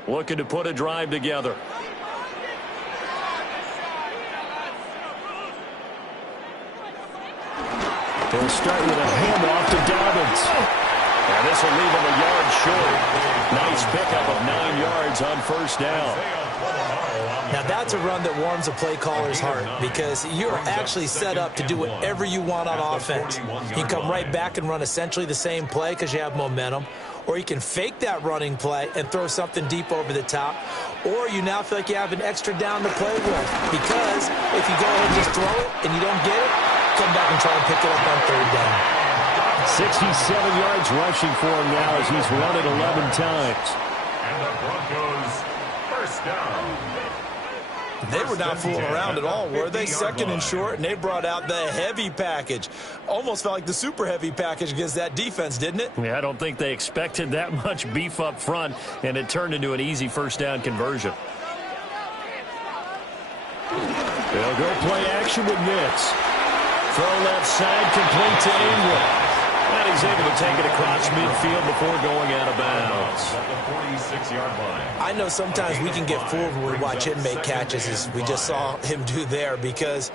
Looking to put a drive together. They'll start with a handoff to Dobbins. And this will leave him a yard short. Nice pickup of 9 yards on first down. Now that's a run that warms a play caller's heart because you're actually set up to do whatever you want on offense. You can come right back and run essentially the same play because you have momentum, or you can fake that running play and throw something deep over the top, or you now feel like you have an extra down to play with because if you go ahead and just throw it and you don't get it, come back and try and pick it up on third down. 67 yards rushing for him now as he's run it 11 times. And the Broncos first down. They were not fooling around at all, were they? Second and short, and they brought out the heavy package. Almost felt like the super heavy package against that defense, didn't it? Yeah, I don't think they expected that much beef up front, and it turned into an easy first down conversion. They'll go play action with Nix. Throw left side, complete to Ingram. And he's able to take it across midfield before going out of bounds. At the 46-yard line. I know sometimes we can get fooled when we watch him make catches, as we just saw him do there, because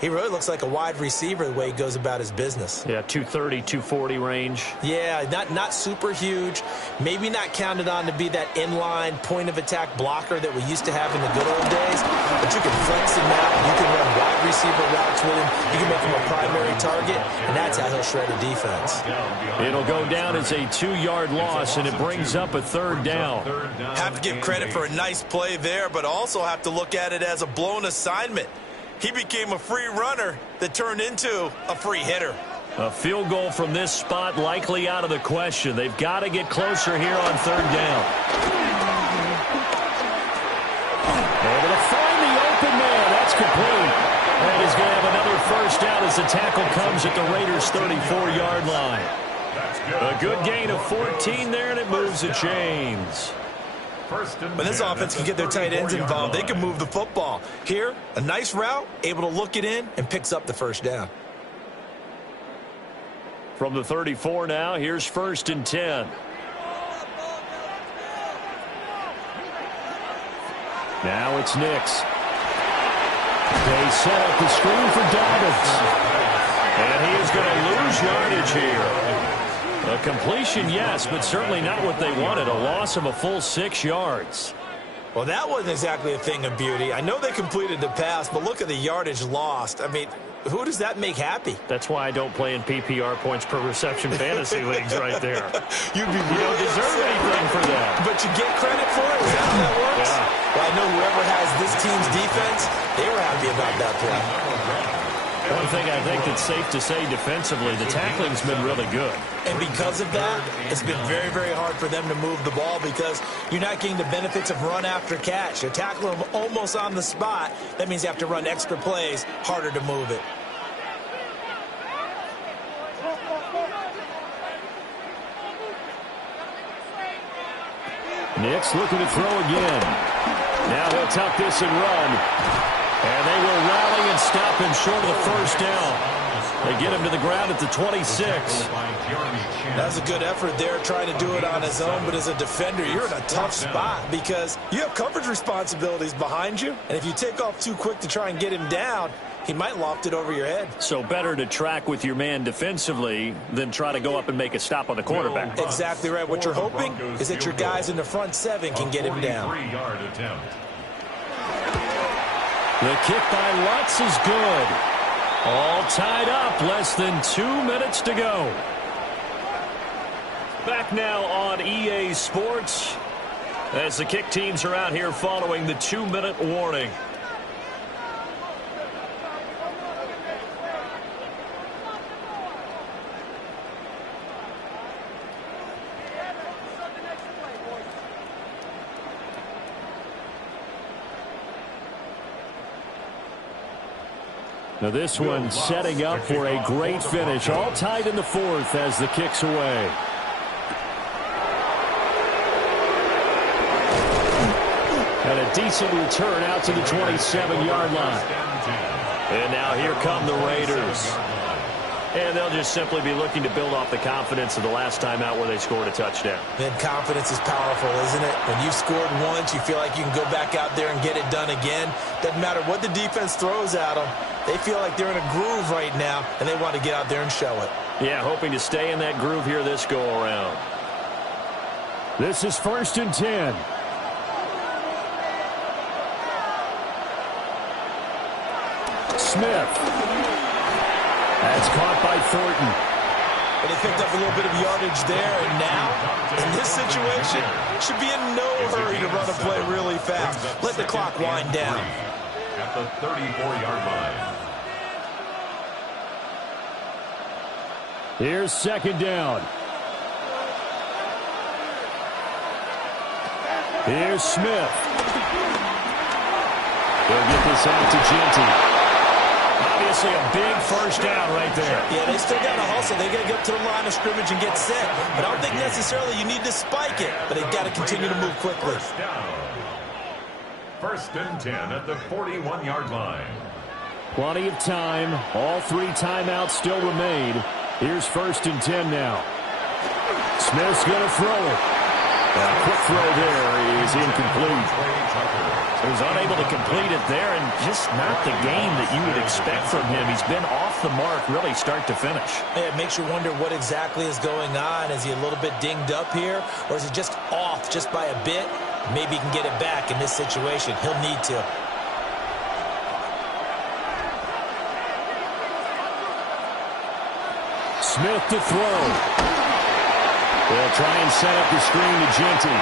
he really looks like a wide receiver the way he goes about his business. Yeah, 230, 240 range. Yeah, not super huge. Maybe not counted on to be that inline point-of-attack blocker that we used to have in the good old days. But you can flex him out. You can run wide receiver routes with him. You can make him a primary target, and that's how he'll shred a defense. It'll go down as a 2-yard loss, and it brings up a third down. Have to give credit for a nice play there, but also have to look at it as a blown assignment. He became a free runner that turned into a free hitter. A field goal from this spot likely out of the question. They've got to get closer here on third down. Able to find the open man. That's complete. And he's going to have another first down as the tackle comes at the Raiders' 34-yard line. A good gain of 14 there, and it moves the chains. When this offense can get their tight ends involved, they can move the football. Here, a nice route, able to look it in, and picks up the first down. From the 34 now, here's 1st and 10. Now it's Nix. They set up the screen for Dobbins. And he is going to lose yardage here. A completion, yes, but certainly not what they wanted. A loss of a full 6 yards. Well, that wasn't exactly a thing of beauty. I know they completed the pass, but look at the yardage lost. I mean, who does that make happy? That's why I don't play in PPR points per reception fantasy leagues right there. You don't deserve anything for that. But you get credit for it? Is that how that works? Yeah. Well, I know whoever has this team's defense, they were happy about that play. One thing I think that's safe to say defensively, the tackling's been really good. And because of that, it's been very, very hard for them to move the ball because you're not getting the benefits of run after catch. You're tackling them almost on the spot. That means you have to run extra plays, harder to move it. Nix looking to throw again. Now he'll tuck this and run. And they will rally and stop him short of the first down. They get him to the ground at the 26. That's a good effort there, trying to do it on his own. But as a defender, you're in a tough spot because you have coverage responsibilities behind you. And if you take off too quick to try and get him down, he might loft it over your head. So better to track with your man defensively than try to go up and make a stop on the quarterback. Exactly right. What you're hoping is that your guys in the front 7 can get him down. The kick by Lutz is good. All tied up, less than 2 minutes to go. Back now on EA Sports as the kick teams are out here following the 2-minute warning. Now this one setting up for a great finish. All tied in the fourth as the kick's away. And a decent return out to the 27-yard line. And now here come the Raiders. And they'll just simply be looking to build off the confidence of the last time out where they scored a touchdown. Then confidence is powerful, isn't it? When you've scored once, you feel like you can go back out there and get it done again. Doesn't matter what the defense throws at them. They feel like they're in a groove right now, and they want to get out there and show it. Yeah, hoping to stay in that groove here this go-around. This is 1st and 10. Smith. That's caught by Thornton. But they picked up a little bit of yardage there, and now, in this situation, should be in no hurry to run a play really fast. Let the clock wind down. At the 34-yard line. Here's 2nd down. Here's Smith. They'll get this out to Genty. Obviously a big first down right there. Yeah, they still got to hustle. They got to get up to the line of scrimmage and get set. But I don't think necessarily you need to spike it. But they've got to continue to move quickly. First and 10 at the 41-yard line. Plenty of time. All 3 timeouts still remain. Here's 1st and 10 now. Smith's going to throw it. A quick throw there is incomplete. He was unable to complete it there, and just not the game that you would expect from him. He's been off the mark really start to finish. It makes you wonder what exactly is going on. Is he a little bit dinged up here, or is he just off just by a bit? Maybe he can get it back in this situation. He'll need to. Smith to throw. They'll try and set up the screen to Genty.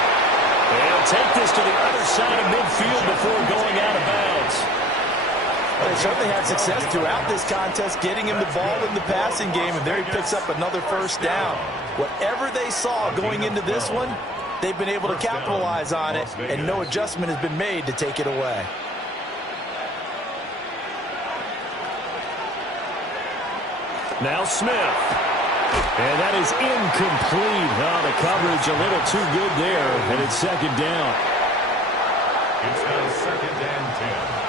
They'll take this to the other side of midfield before going out of bounds. Well, they certainly had success throughout this contest, getting him the ball in the passing game, and there he picks up another first down. Whatever they saw going into this one, they've been able to capitalize on it, and no adjustment has been made to take it away. Now Smith. And that is incomplete. Oh, the coverage a little too good there, and it's 2nd down. It's now 2nd and 10.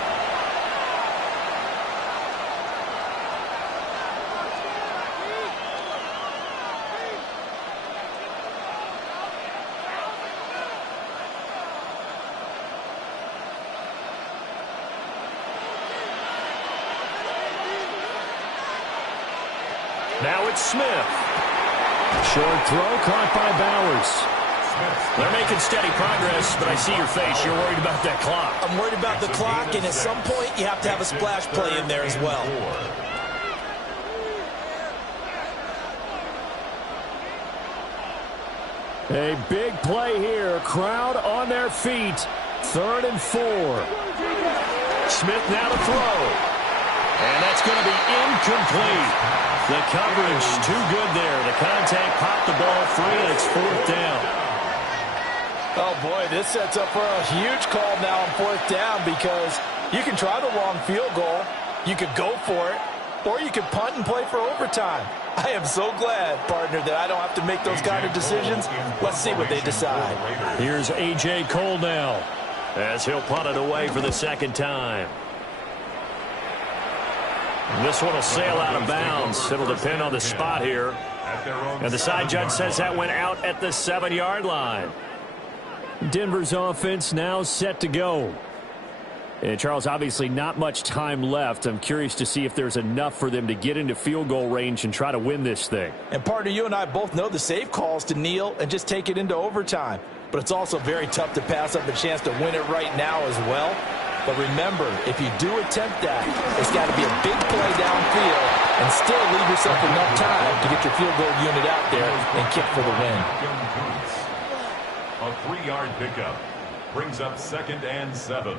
Now it's Smith. Short throw caught by Bowers. They're making steady progress, but I see your face. You're worried about that clock. I'm worried about the clock, and at some point you have to have a splash play in there as well. A big play here. Crowd on their feet. 3rd and 4. Smith now to throw. And that's going to be incomplete. The coverage too good there. The contact popped the ball free, and it's 4th down. Oh, boy, this sets up for a huge call now on 4th down, because you can try the long field goal, you could go for it, or you could punt and play for overtime. I am so glad, partner, that I don't have to make those kind of decisions. Let's see what they decide. Here's A.J. Cole now, as he'll punt it away for the 2nd time. This one will sail out of bounds. It'll depend on the spot here. And the side judge says that went out at the 7-yard line. Denver's offense now set to go. And Charles, obviously not much time left. I'm curious to see if there's enough for them to get into field goal range and try to win this thing. And partner, you and I both know the safe calls to kneel and just take it into overtime. But it's also very tough to pass up a chance to win it right now as well. But remember, if you do attempt that, it's got to be a big play downfield and still leave yourself enough time to get your field goal unit out there and kick for the win. A 3-yard pickup brings up 2nd and 7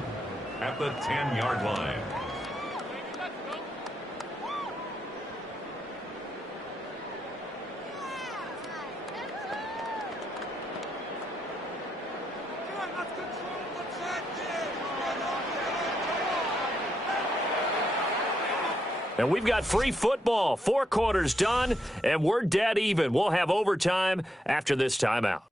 at the 10-yard line. And we've got free football. 4 quarters done, and we're dead even. We'll have overtime after this timeout.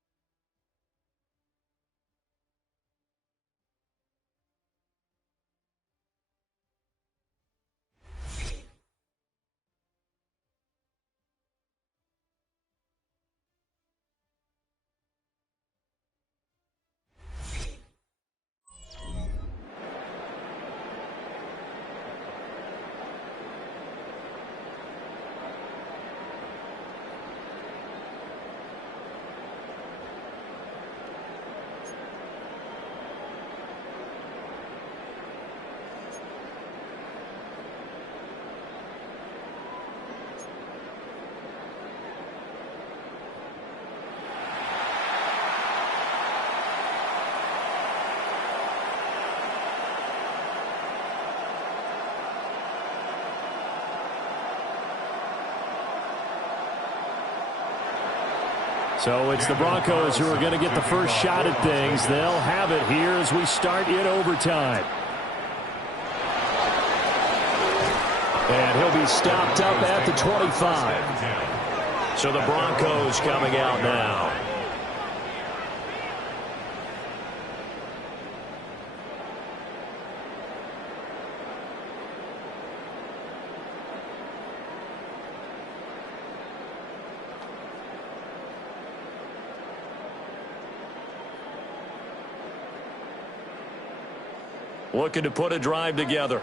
So it's the Broncos who are going to get the first shot at things. They'll have it here as we start in overtime. And he'll be stopped up at the 25. So the Broncos coming out now. Looking to put a drive together.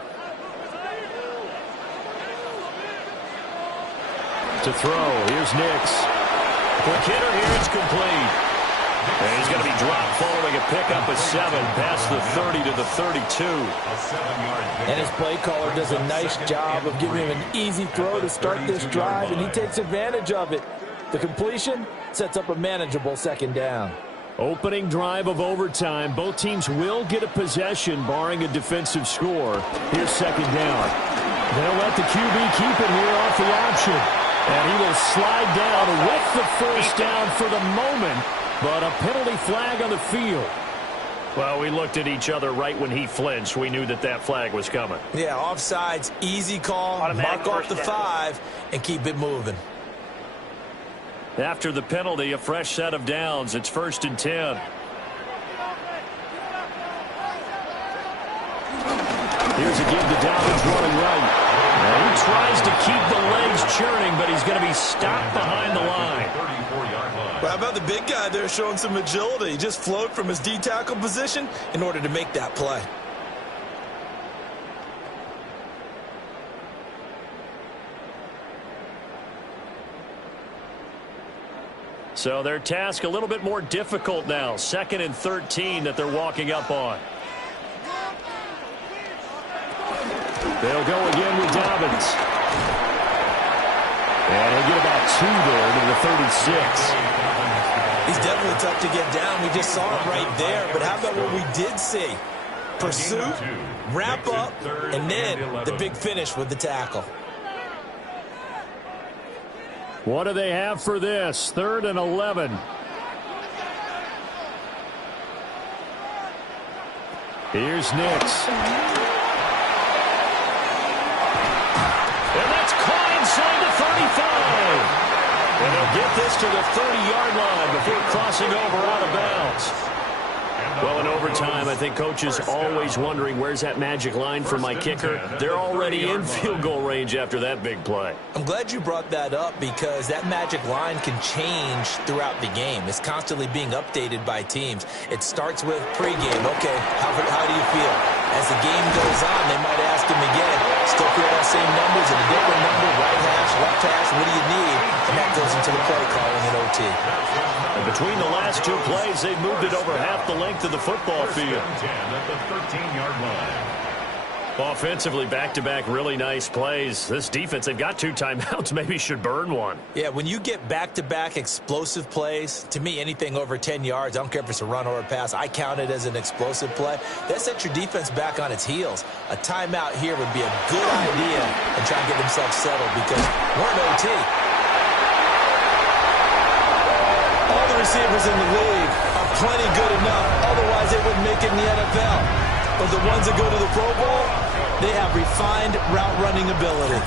To throw. Here's Nix. Quick hitter here. It's complete. And he's going to be dropped following a pickup of 7 past the 30 to the 32. And his play caller does a nice job of giving him an easy throw to start this drive, and he takes advantage of it. The completion sets up a manageable second down. Opening drive of overtime. Both teams will get a possession, barring a defensive score. Here's second down. They'll let the QB keep it here off the option. And he will slide down with the first down for the moment, but a penalty flag on the field. Well, we looked at each other right when he flinched. We knew that that flag was coming. Yeah, offsides, easy call, Automatic mark off the first down. 5, and keep it moving. After the penalty, a fresh set of downs. It's 1st and 10. Here's a give to Dobbins running right. And he tries to keep the legs churning, but he's going to be stopped behind the line. Well, how about the big guy there showing some agility? He just flowed from his D-tackle position in order to make that play. So their task a little bit more difficult now. 2nd and 13 that they're walking up on. They'll go again with Dobbins. And he'll get about 2 there to the 36. He's definitely tough to get down. We just saw it right there. But how about what we did see? Pursuit, wrap up, and then the big finish with the tackle. What do they have for this? 3rd and 11. Here's Nix. And that's caught inside the 35. And they'll get this to the 30-yard line before crossing over out of bounds. Well, in overtime, I think Coach is always wondering, where's that magic line for my kicker? They're already in field goal range after that big play. I'm glad you brought that up because that magic line can change throughout the game. It's constantly being updated by teams. It starts with pregame. Okay, how do you feel? As the game goes on, they might ask him again, still feel that same numbers and a different number, right hash, left hash, what do you need? And that goes into the play calling in OT. And between the last 2 plays, they've moved it over half the length of the football field. At the 13-yard line. Offensively, back-to-back really nice plays. This defense, they've got 2 timeouts, maybe should burn one. Yeah, when you get back-to-back explosive plays, to me, anything over 10 yards, I don't care if it's a run or a pass, I count it as an explosive play. That sets your defense back on its heels. A timeout here would be a good idea and try and get themselves settled because we're in OT. All the receivers in the league are plenty good enough. Otherwise, they wouldn't make it in the NFL. But the ones that go to the Pro Bowl, They have refined route running ability.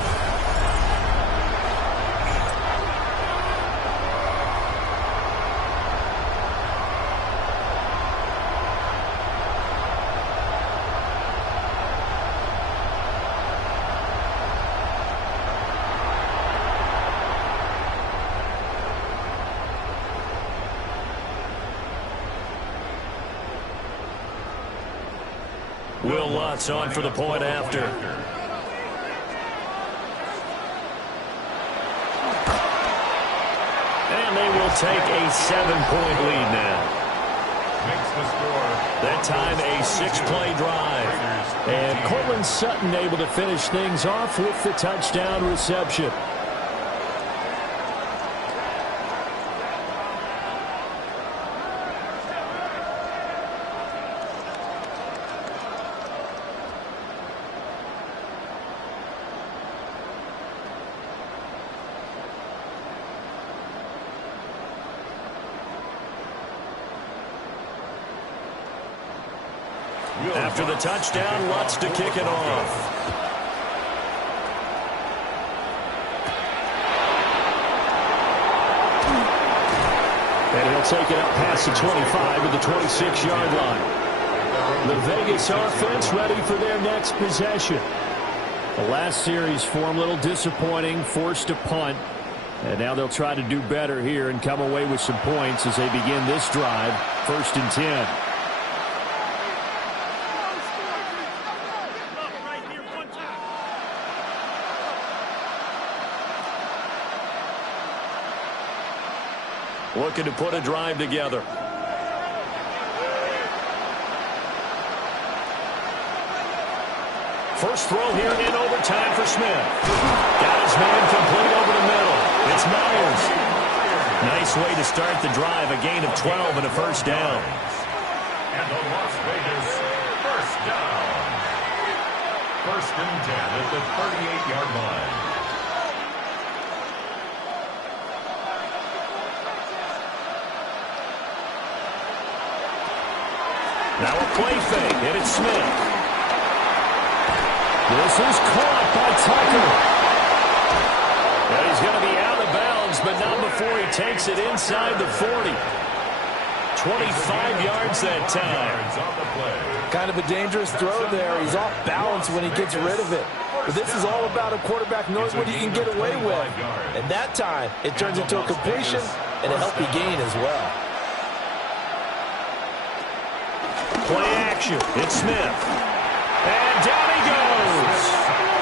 Will Lutz on for the point after. And they will take a 7-point lead now. Makes the score. That time a 6-play drive. And Cortland Sutton able to finish things off with the touchdown reception. After the touchdown, Lutz to kick it off. And he'll take it up past the 25 to the 26-yard line. The Vegas offense ready for their next possession. The last series for them a little disappointing, forced to punt. And now they'll try to do better here and come away with some points as they begin this drive, 1st and 10. Looking to put a drive together. First throw here in overtime for Smith. Got his man complete over the middle. It's Myers. Nice way to start the drive. A gain of 12 and a first down. And the Las Vegas first down. 1st and 10 at the 38-yard line. Now a play fake, and it's Smith. This is caught by Tucker. And he's going to be out of bounds, but not before he takes it inside the 40. 25 yards that time. Kind of a dangerous throw there. He's off balance when he gets rid of it. But this is all about a quarterback knows what he can get away with. And that time, it turns into a completion and a healthy gain as well. Play action. It's Smith. And down he goes.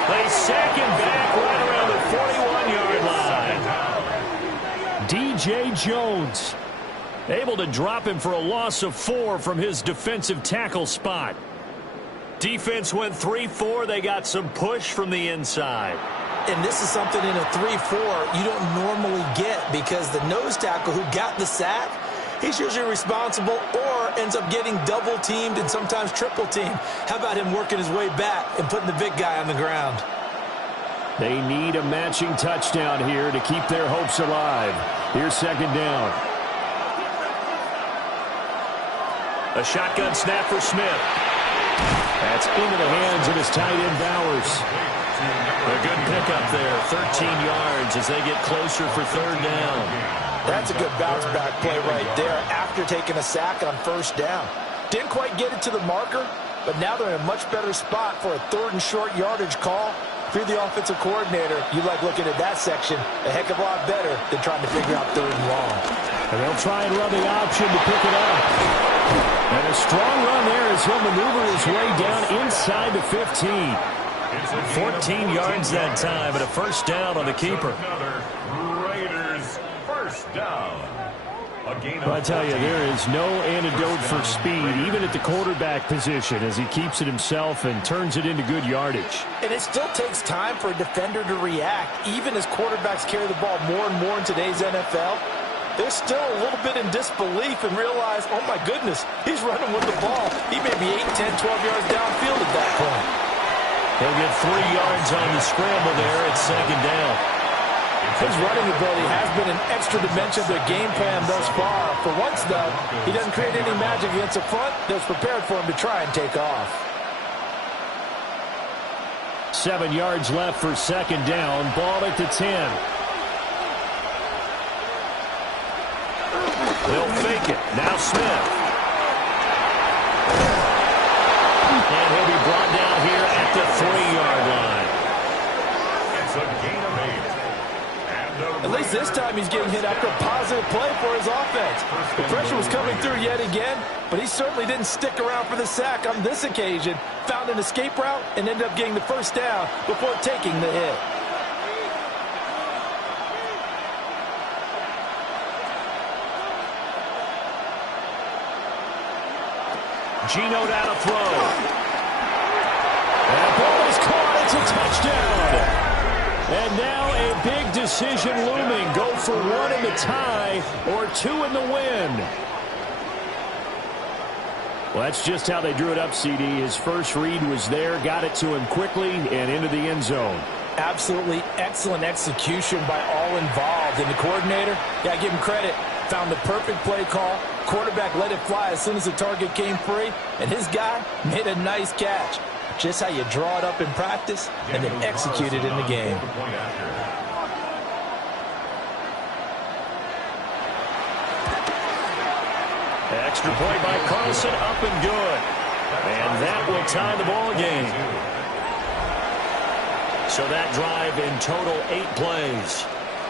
They sack him back right around the 41-yard line. D.J. Jones able to drop him for a loss of 4 from his defensive tackle spot. Defense went 3-4. They got some push from the inside. And this is something in a 3-4 you don't normally get because the nose tackle who got the sack, he's usually responsible or ends up getting double-teamed and sometimes triple-teamed. How about him working his way back and putting the big guy on the ground? They need a matching touchdown here to keep their hopes alive. Here's 2nd down. A shotgun snap for Smith. That's into the hands of his tight end Bowers. A good pickup there, 13 yards as they get closer for 3rd down. That's a good bounce-back play right there after taking a sack on 1st down. Didn't quite get it to the marker, but now they're in a much better spot for a 3rd and short yardage call. If you're the offensive coordinator, you like looking at that section a heck of a lot better than trying to figure out 3rd and long. And they'll try and run the option to pick it up. And a strong run there as he'll maneuver his way down inside the 15. 14 yards that time and a first down on the keeper. Raiders first down. Well, I tell you, there is no antidote for speed, even at the quarterback position, as he keeps it himself and turns it into good yardage. And it still takes time for a defender to react, even as quarterbacks carry the ball more and more in today's NFL. They're still a little bit in disbelief and realize, oh my goodness, he's running with the ball. He may be 8, 10, 12 yards downfield at that point. He'll get 3 yards on the scramble there at 2nd down. His running ability has been an extra dimension to the game plan thus far. For once, though, he doesn't create any magic against the front that's prepared for him to try and take off. 7 yards left for second down. Ball at the 10. They'll fake it. Now Smith. And he'll be brought down here at the 3-yard line. It's a gain of 8. At least this time he's getting hit after a positive play for his offense. The pressure was coming through yet again, but he certainly didn't stick around for the sack on this occasion. Found an escape route and ended up getting the first down before taking the hit. Geno down to throw. And the ball is caught. It's a touchdown. And now a big decision looming. Go for 1 in the tie or 2 in the win. Well, that's just how they drew it up, CD. His first read was there, got it to him quickly, and into the end zone. Absolutely excellent execution by all involved. And the coordinator, got to give him credit, found the perfect play call. Quarterback let it fly as soon as the target came free, and his guy made a nice catch. Just how you draw it up in practice and then execute it in the game. Extra play by Carlson, up and good. And that will tie the ball game. So that drive in total 8 plays.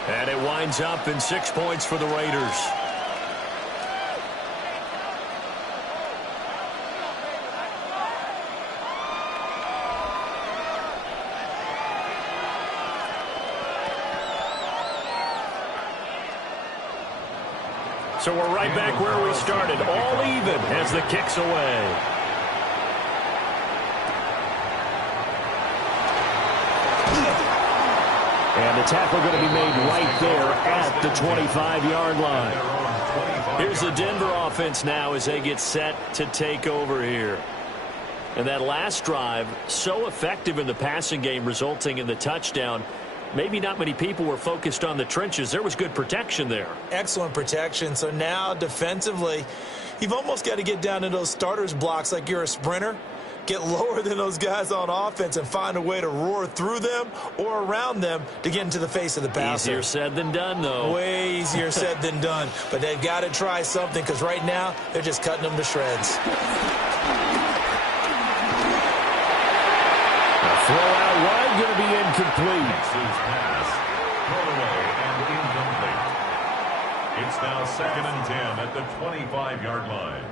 And it winds up in 6 points for the Raiders. So we're right back where we started, all even as the kick's away. And the tackle going to be made right there at the 25-yard line. Here's the Denver offense now as they get set to take over here. And that last drive, so effective in the passing game, resulting in the touchdown. Maybe not many people were focused on the trenches. There was good protection there. Excellent protection. So now defensively, you've almost got to get down to those starters blocks like you're a sprinter. Get lower than those guys on offense and find a way to roar through them or around them to get into the face of the passer. Easier said than done, though. Way easier said than done. But they've got to try something because right now they're just cutting them to shreds. Throw out wide, going to be incomplete. Pass, thrown away and incomplete. It's now 2nd and 10 at the 25-yard line.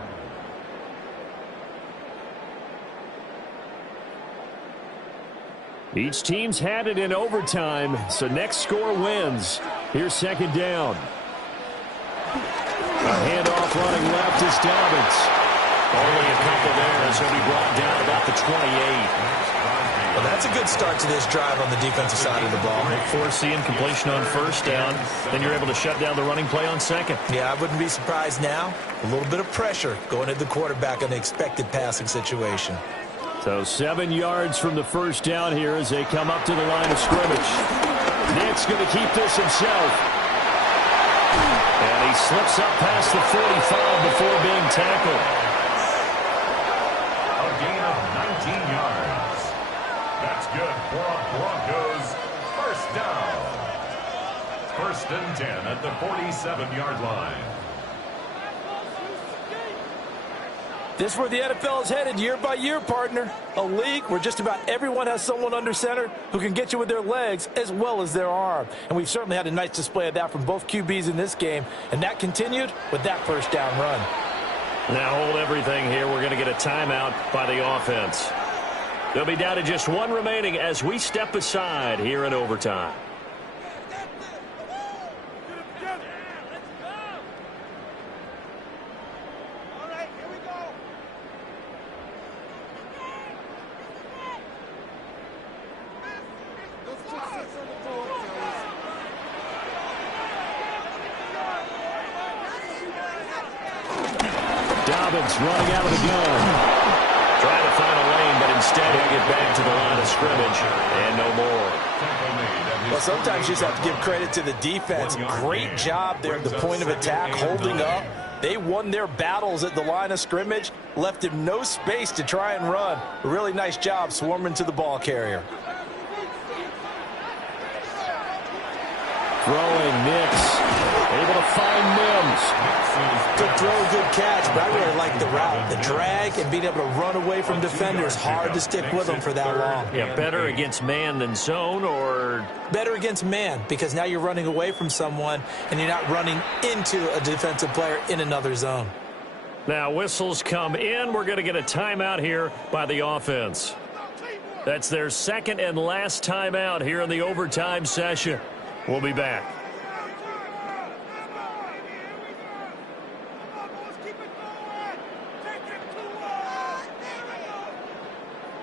Each team's had it in overtime, so next score wins. Here's second down. A handoff running left is Dobbins. Only a couple there as he'll be brought down about the 28. Well, that's a good start to this drive on the defensive side of the ball. Force the incompletion on first down. Then you're able to shut down the running play on second. Yeah, I wouldn't be surprised now. A little bit of pressure going at the quarterback on the expected passing situation. So 7 yards from the first down here as they come up to the line of scrimmage. Nick's going to keep this himself. And he slips up past the 45 before being tackled. A gain of 19 yards. That's good for a Broncos first down. 1st and 10 at the 47-yard line. This is where the NFL is headed year by year, partner. A league where just about everyone has someone under center who can get you with their legs as well as their arm. And we've certainly had a nice display of that from both QBs in this game. And that continued with that first down run. Now hold everything here. We're going to get a timeout by the offense. They'll be down to just 1 remaining as we step aside here in overtime. Dobbins running out of the gun. Trying to find a lane, but instead he'll get back to the line of scrimmage and no more. Well, sometimes you just have to give credit to the defense. Great job there at the point of attack, holding up. They won their battles at the line of scrimmage, left him no space to try and run. A really nice job swarming to the ball carrier. Throwing, Nix. Able to find Mims. Good throw, good catch, but I really like the route. The drag and being able to run away from defenders, hard to stick with them for that long. Yeah, better against man than zone, or? Better against man, because now you're running away from someone and you're not running into a defensive player in another zone. Now whistles come in. We're going to get a timeout here by the offense. That's their second and last timeout here in the overtime session. We'll be back.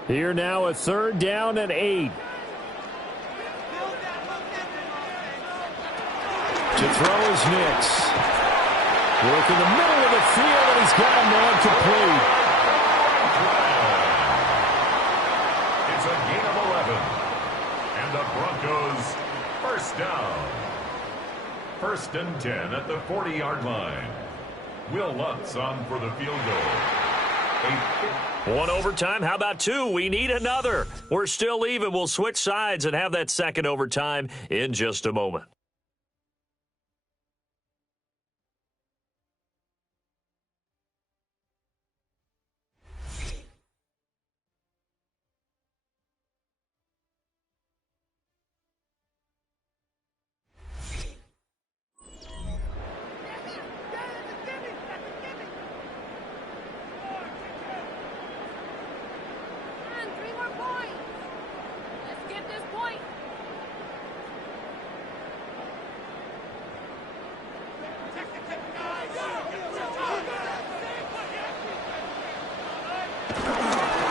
Here now, a 3rd down and 8. To throw is Nix. Work in the middle of the field, and he's got him non-complete. It's a gain of 11. And the Broncos, first down. 1st and 10 at the 40-yard line. Will Lutz on for the field goal. 1 overtime. How about 2? We need another. We're still even. We'll switch sides and have that 2nd overtime in just a moment.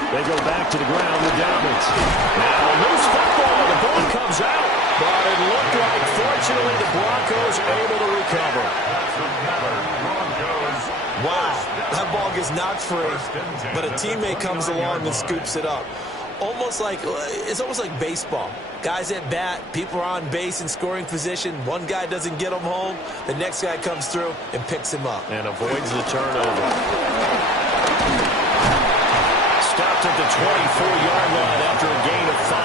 They go back to the ground with Dobbins. Now loose football. The ball comes out, but it looked like, fortunately, the Broncos able to recover. Wow, that ball gets knocked free, but a teammate comes along and scoops it up. It's almost like baseball. Guys at bat, people are on base in scoring position. One guy doesn't get him home. The next guy comes through and picks him up. And avoids the turnover. Stopped at the 24-yard line after a gain of 5.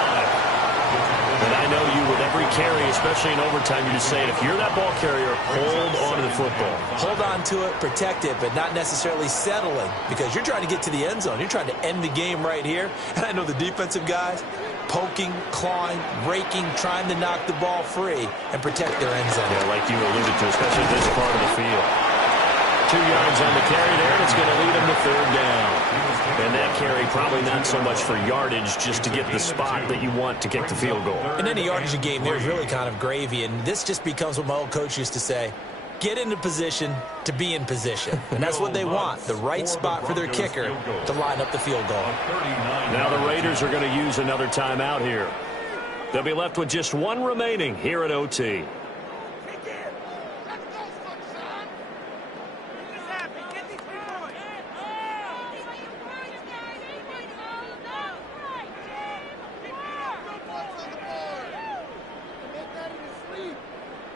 And I know you, with every carry, especially in overtime, you're just saying, if you're that ball carrier, hold on to the football. Hold on to it, protect it, but not necessarily settling, because you're trying to get to the end zone. You're trying to end the game right here. And I know the defensive guys, poking, clawing, raking, trying to knock the ball free and protect their end zone. Yeah, like you alluded to, especially this part of the field. 2 yards on the carry there, and it's going to lead him to 3rd down. And that carry probably not so much for yardage, just to get the spot that you want to kick the field goal. In any yardage game, there's really kind of gravy, and this just becomes what my old coach used to say, get into position to be in position. And that's what they want, the right spot for their kicker to line up the field goal. Now the Raiders are going to use another timeout here. They'll be left with just 1 remaining here at OT.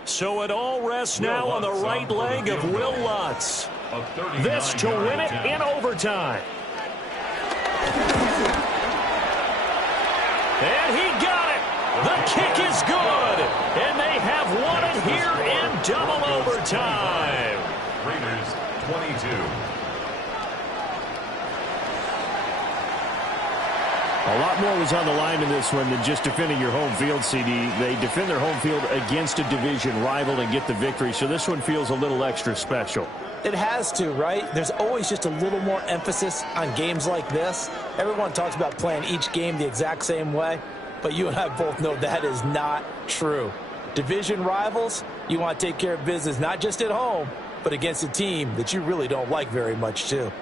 So it all rests now on the right leg of Will Lutz. This to win it in overtime. And he got it. The kick is good. And they have won it here in double overtime. Raiders 22. A lot more was on the line in this one than just defending your home field, CD. They defend their home field against a division rival and get the victory, so this one feels a little extra special. It has to, right? There's always just a little more emphasis on games like this. Everyone talks about playing each game the exact same way, but you and I both know that is not true. Division rivals, you want to take care of business not just at home, but against a team that you really don't like very much, too.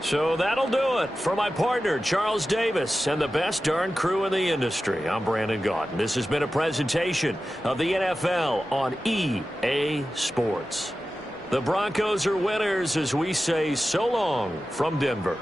So that'll do it for my partner, Charles Davis, and the best darn crew in the industry. I'm Brandon Gaudin. This has been a presentation of the NFL on EA Sports. The Broncos are winners as we say so long from Denver.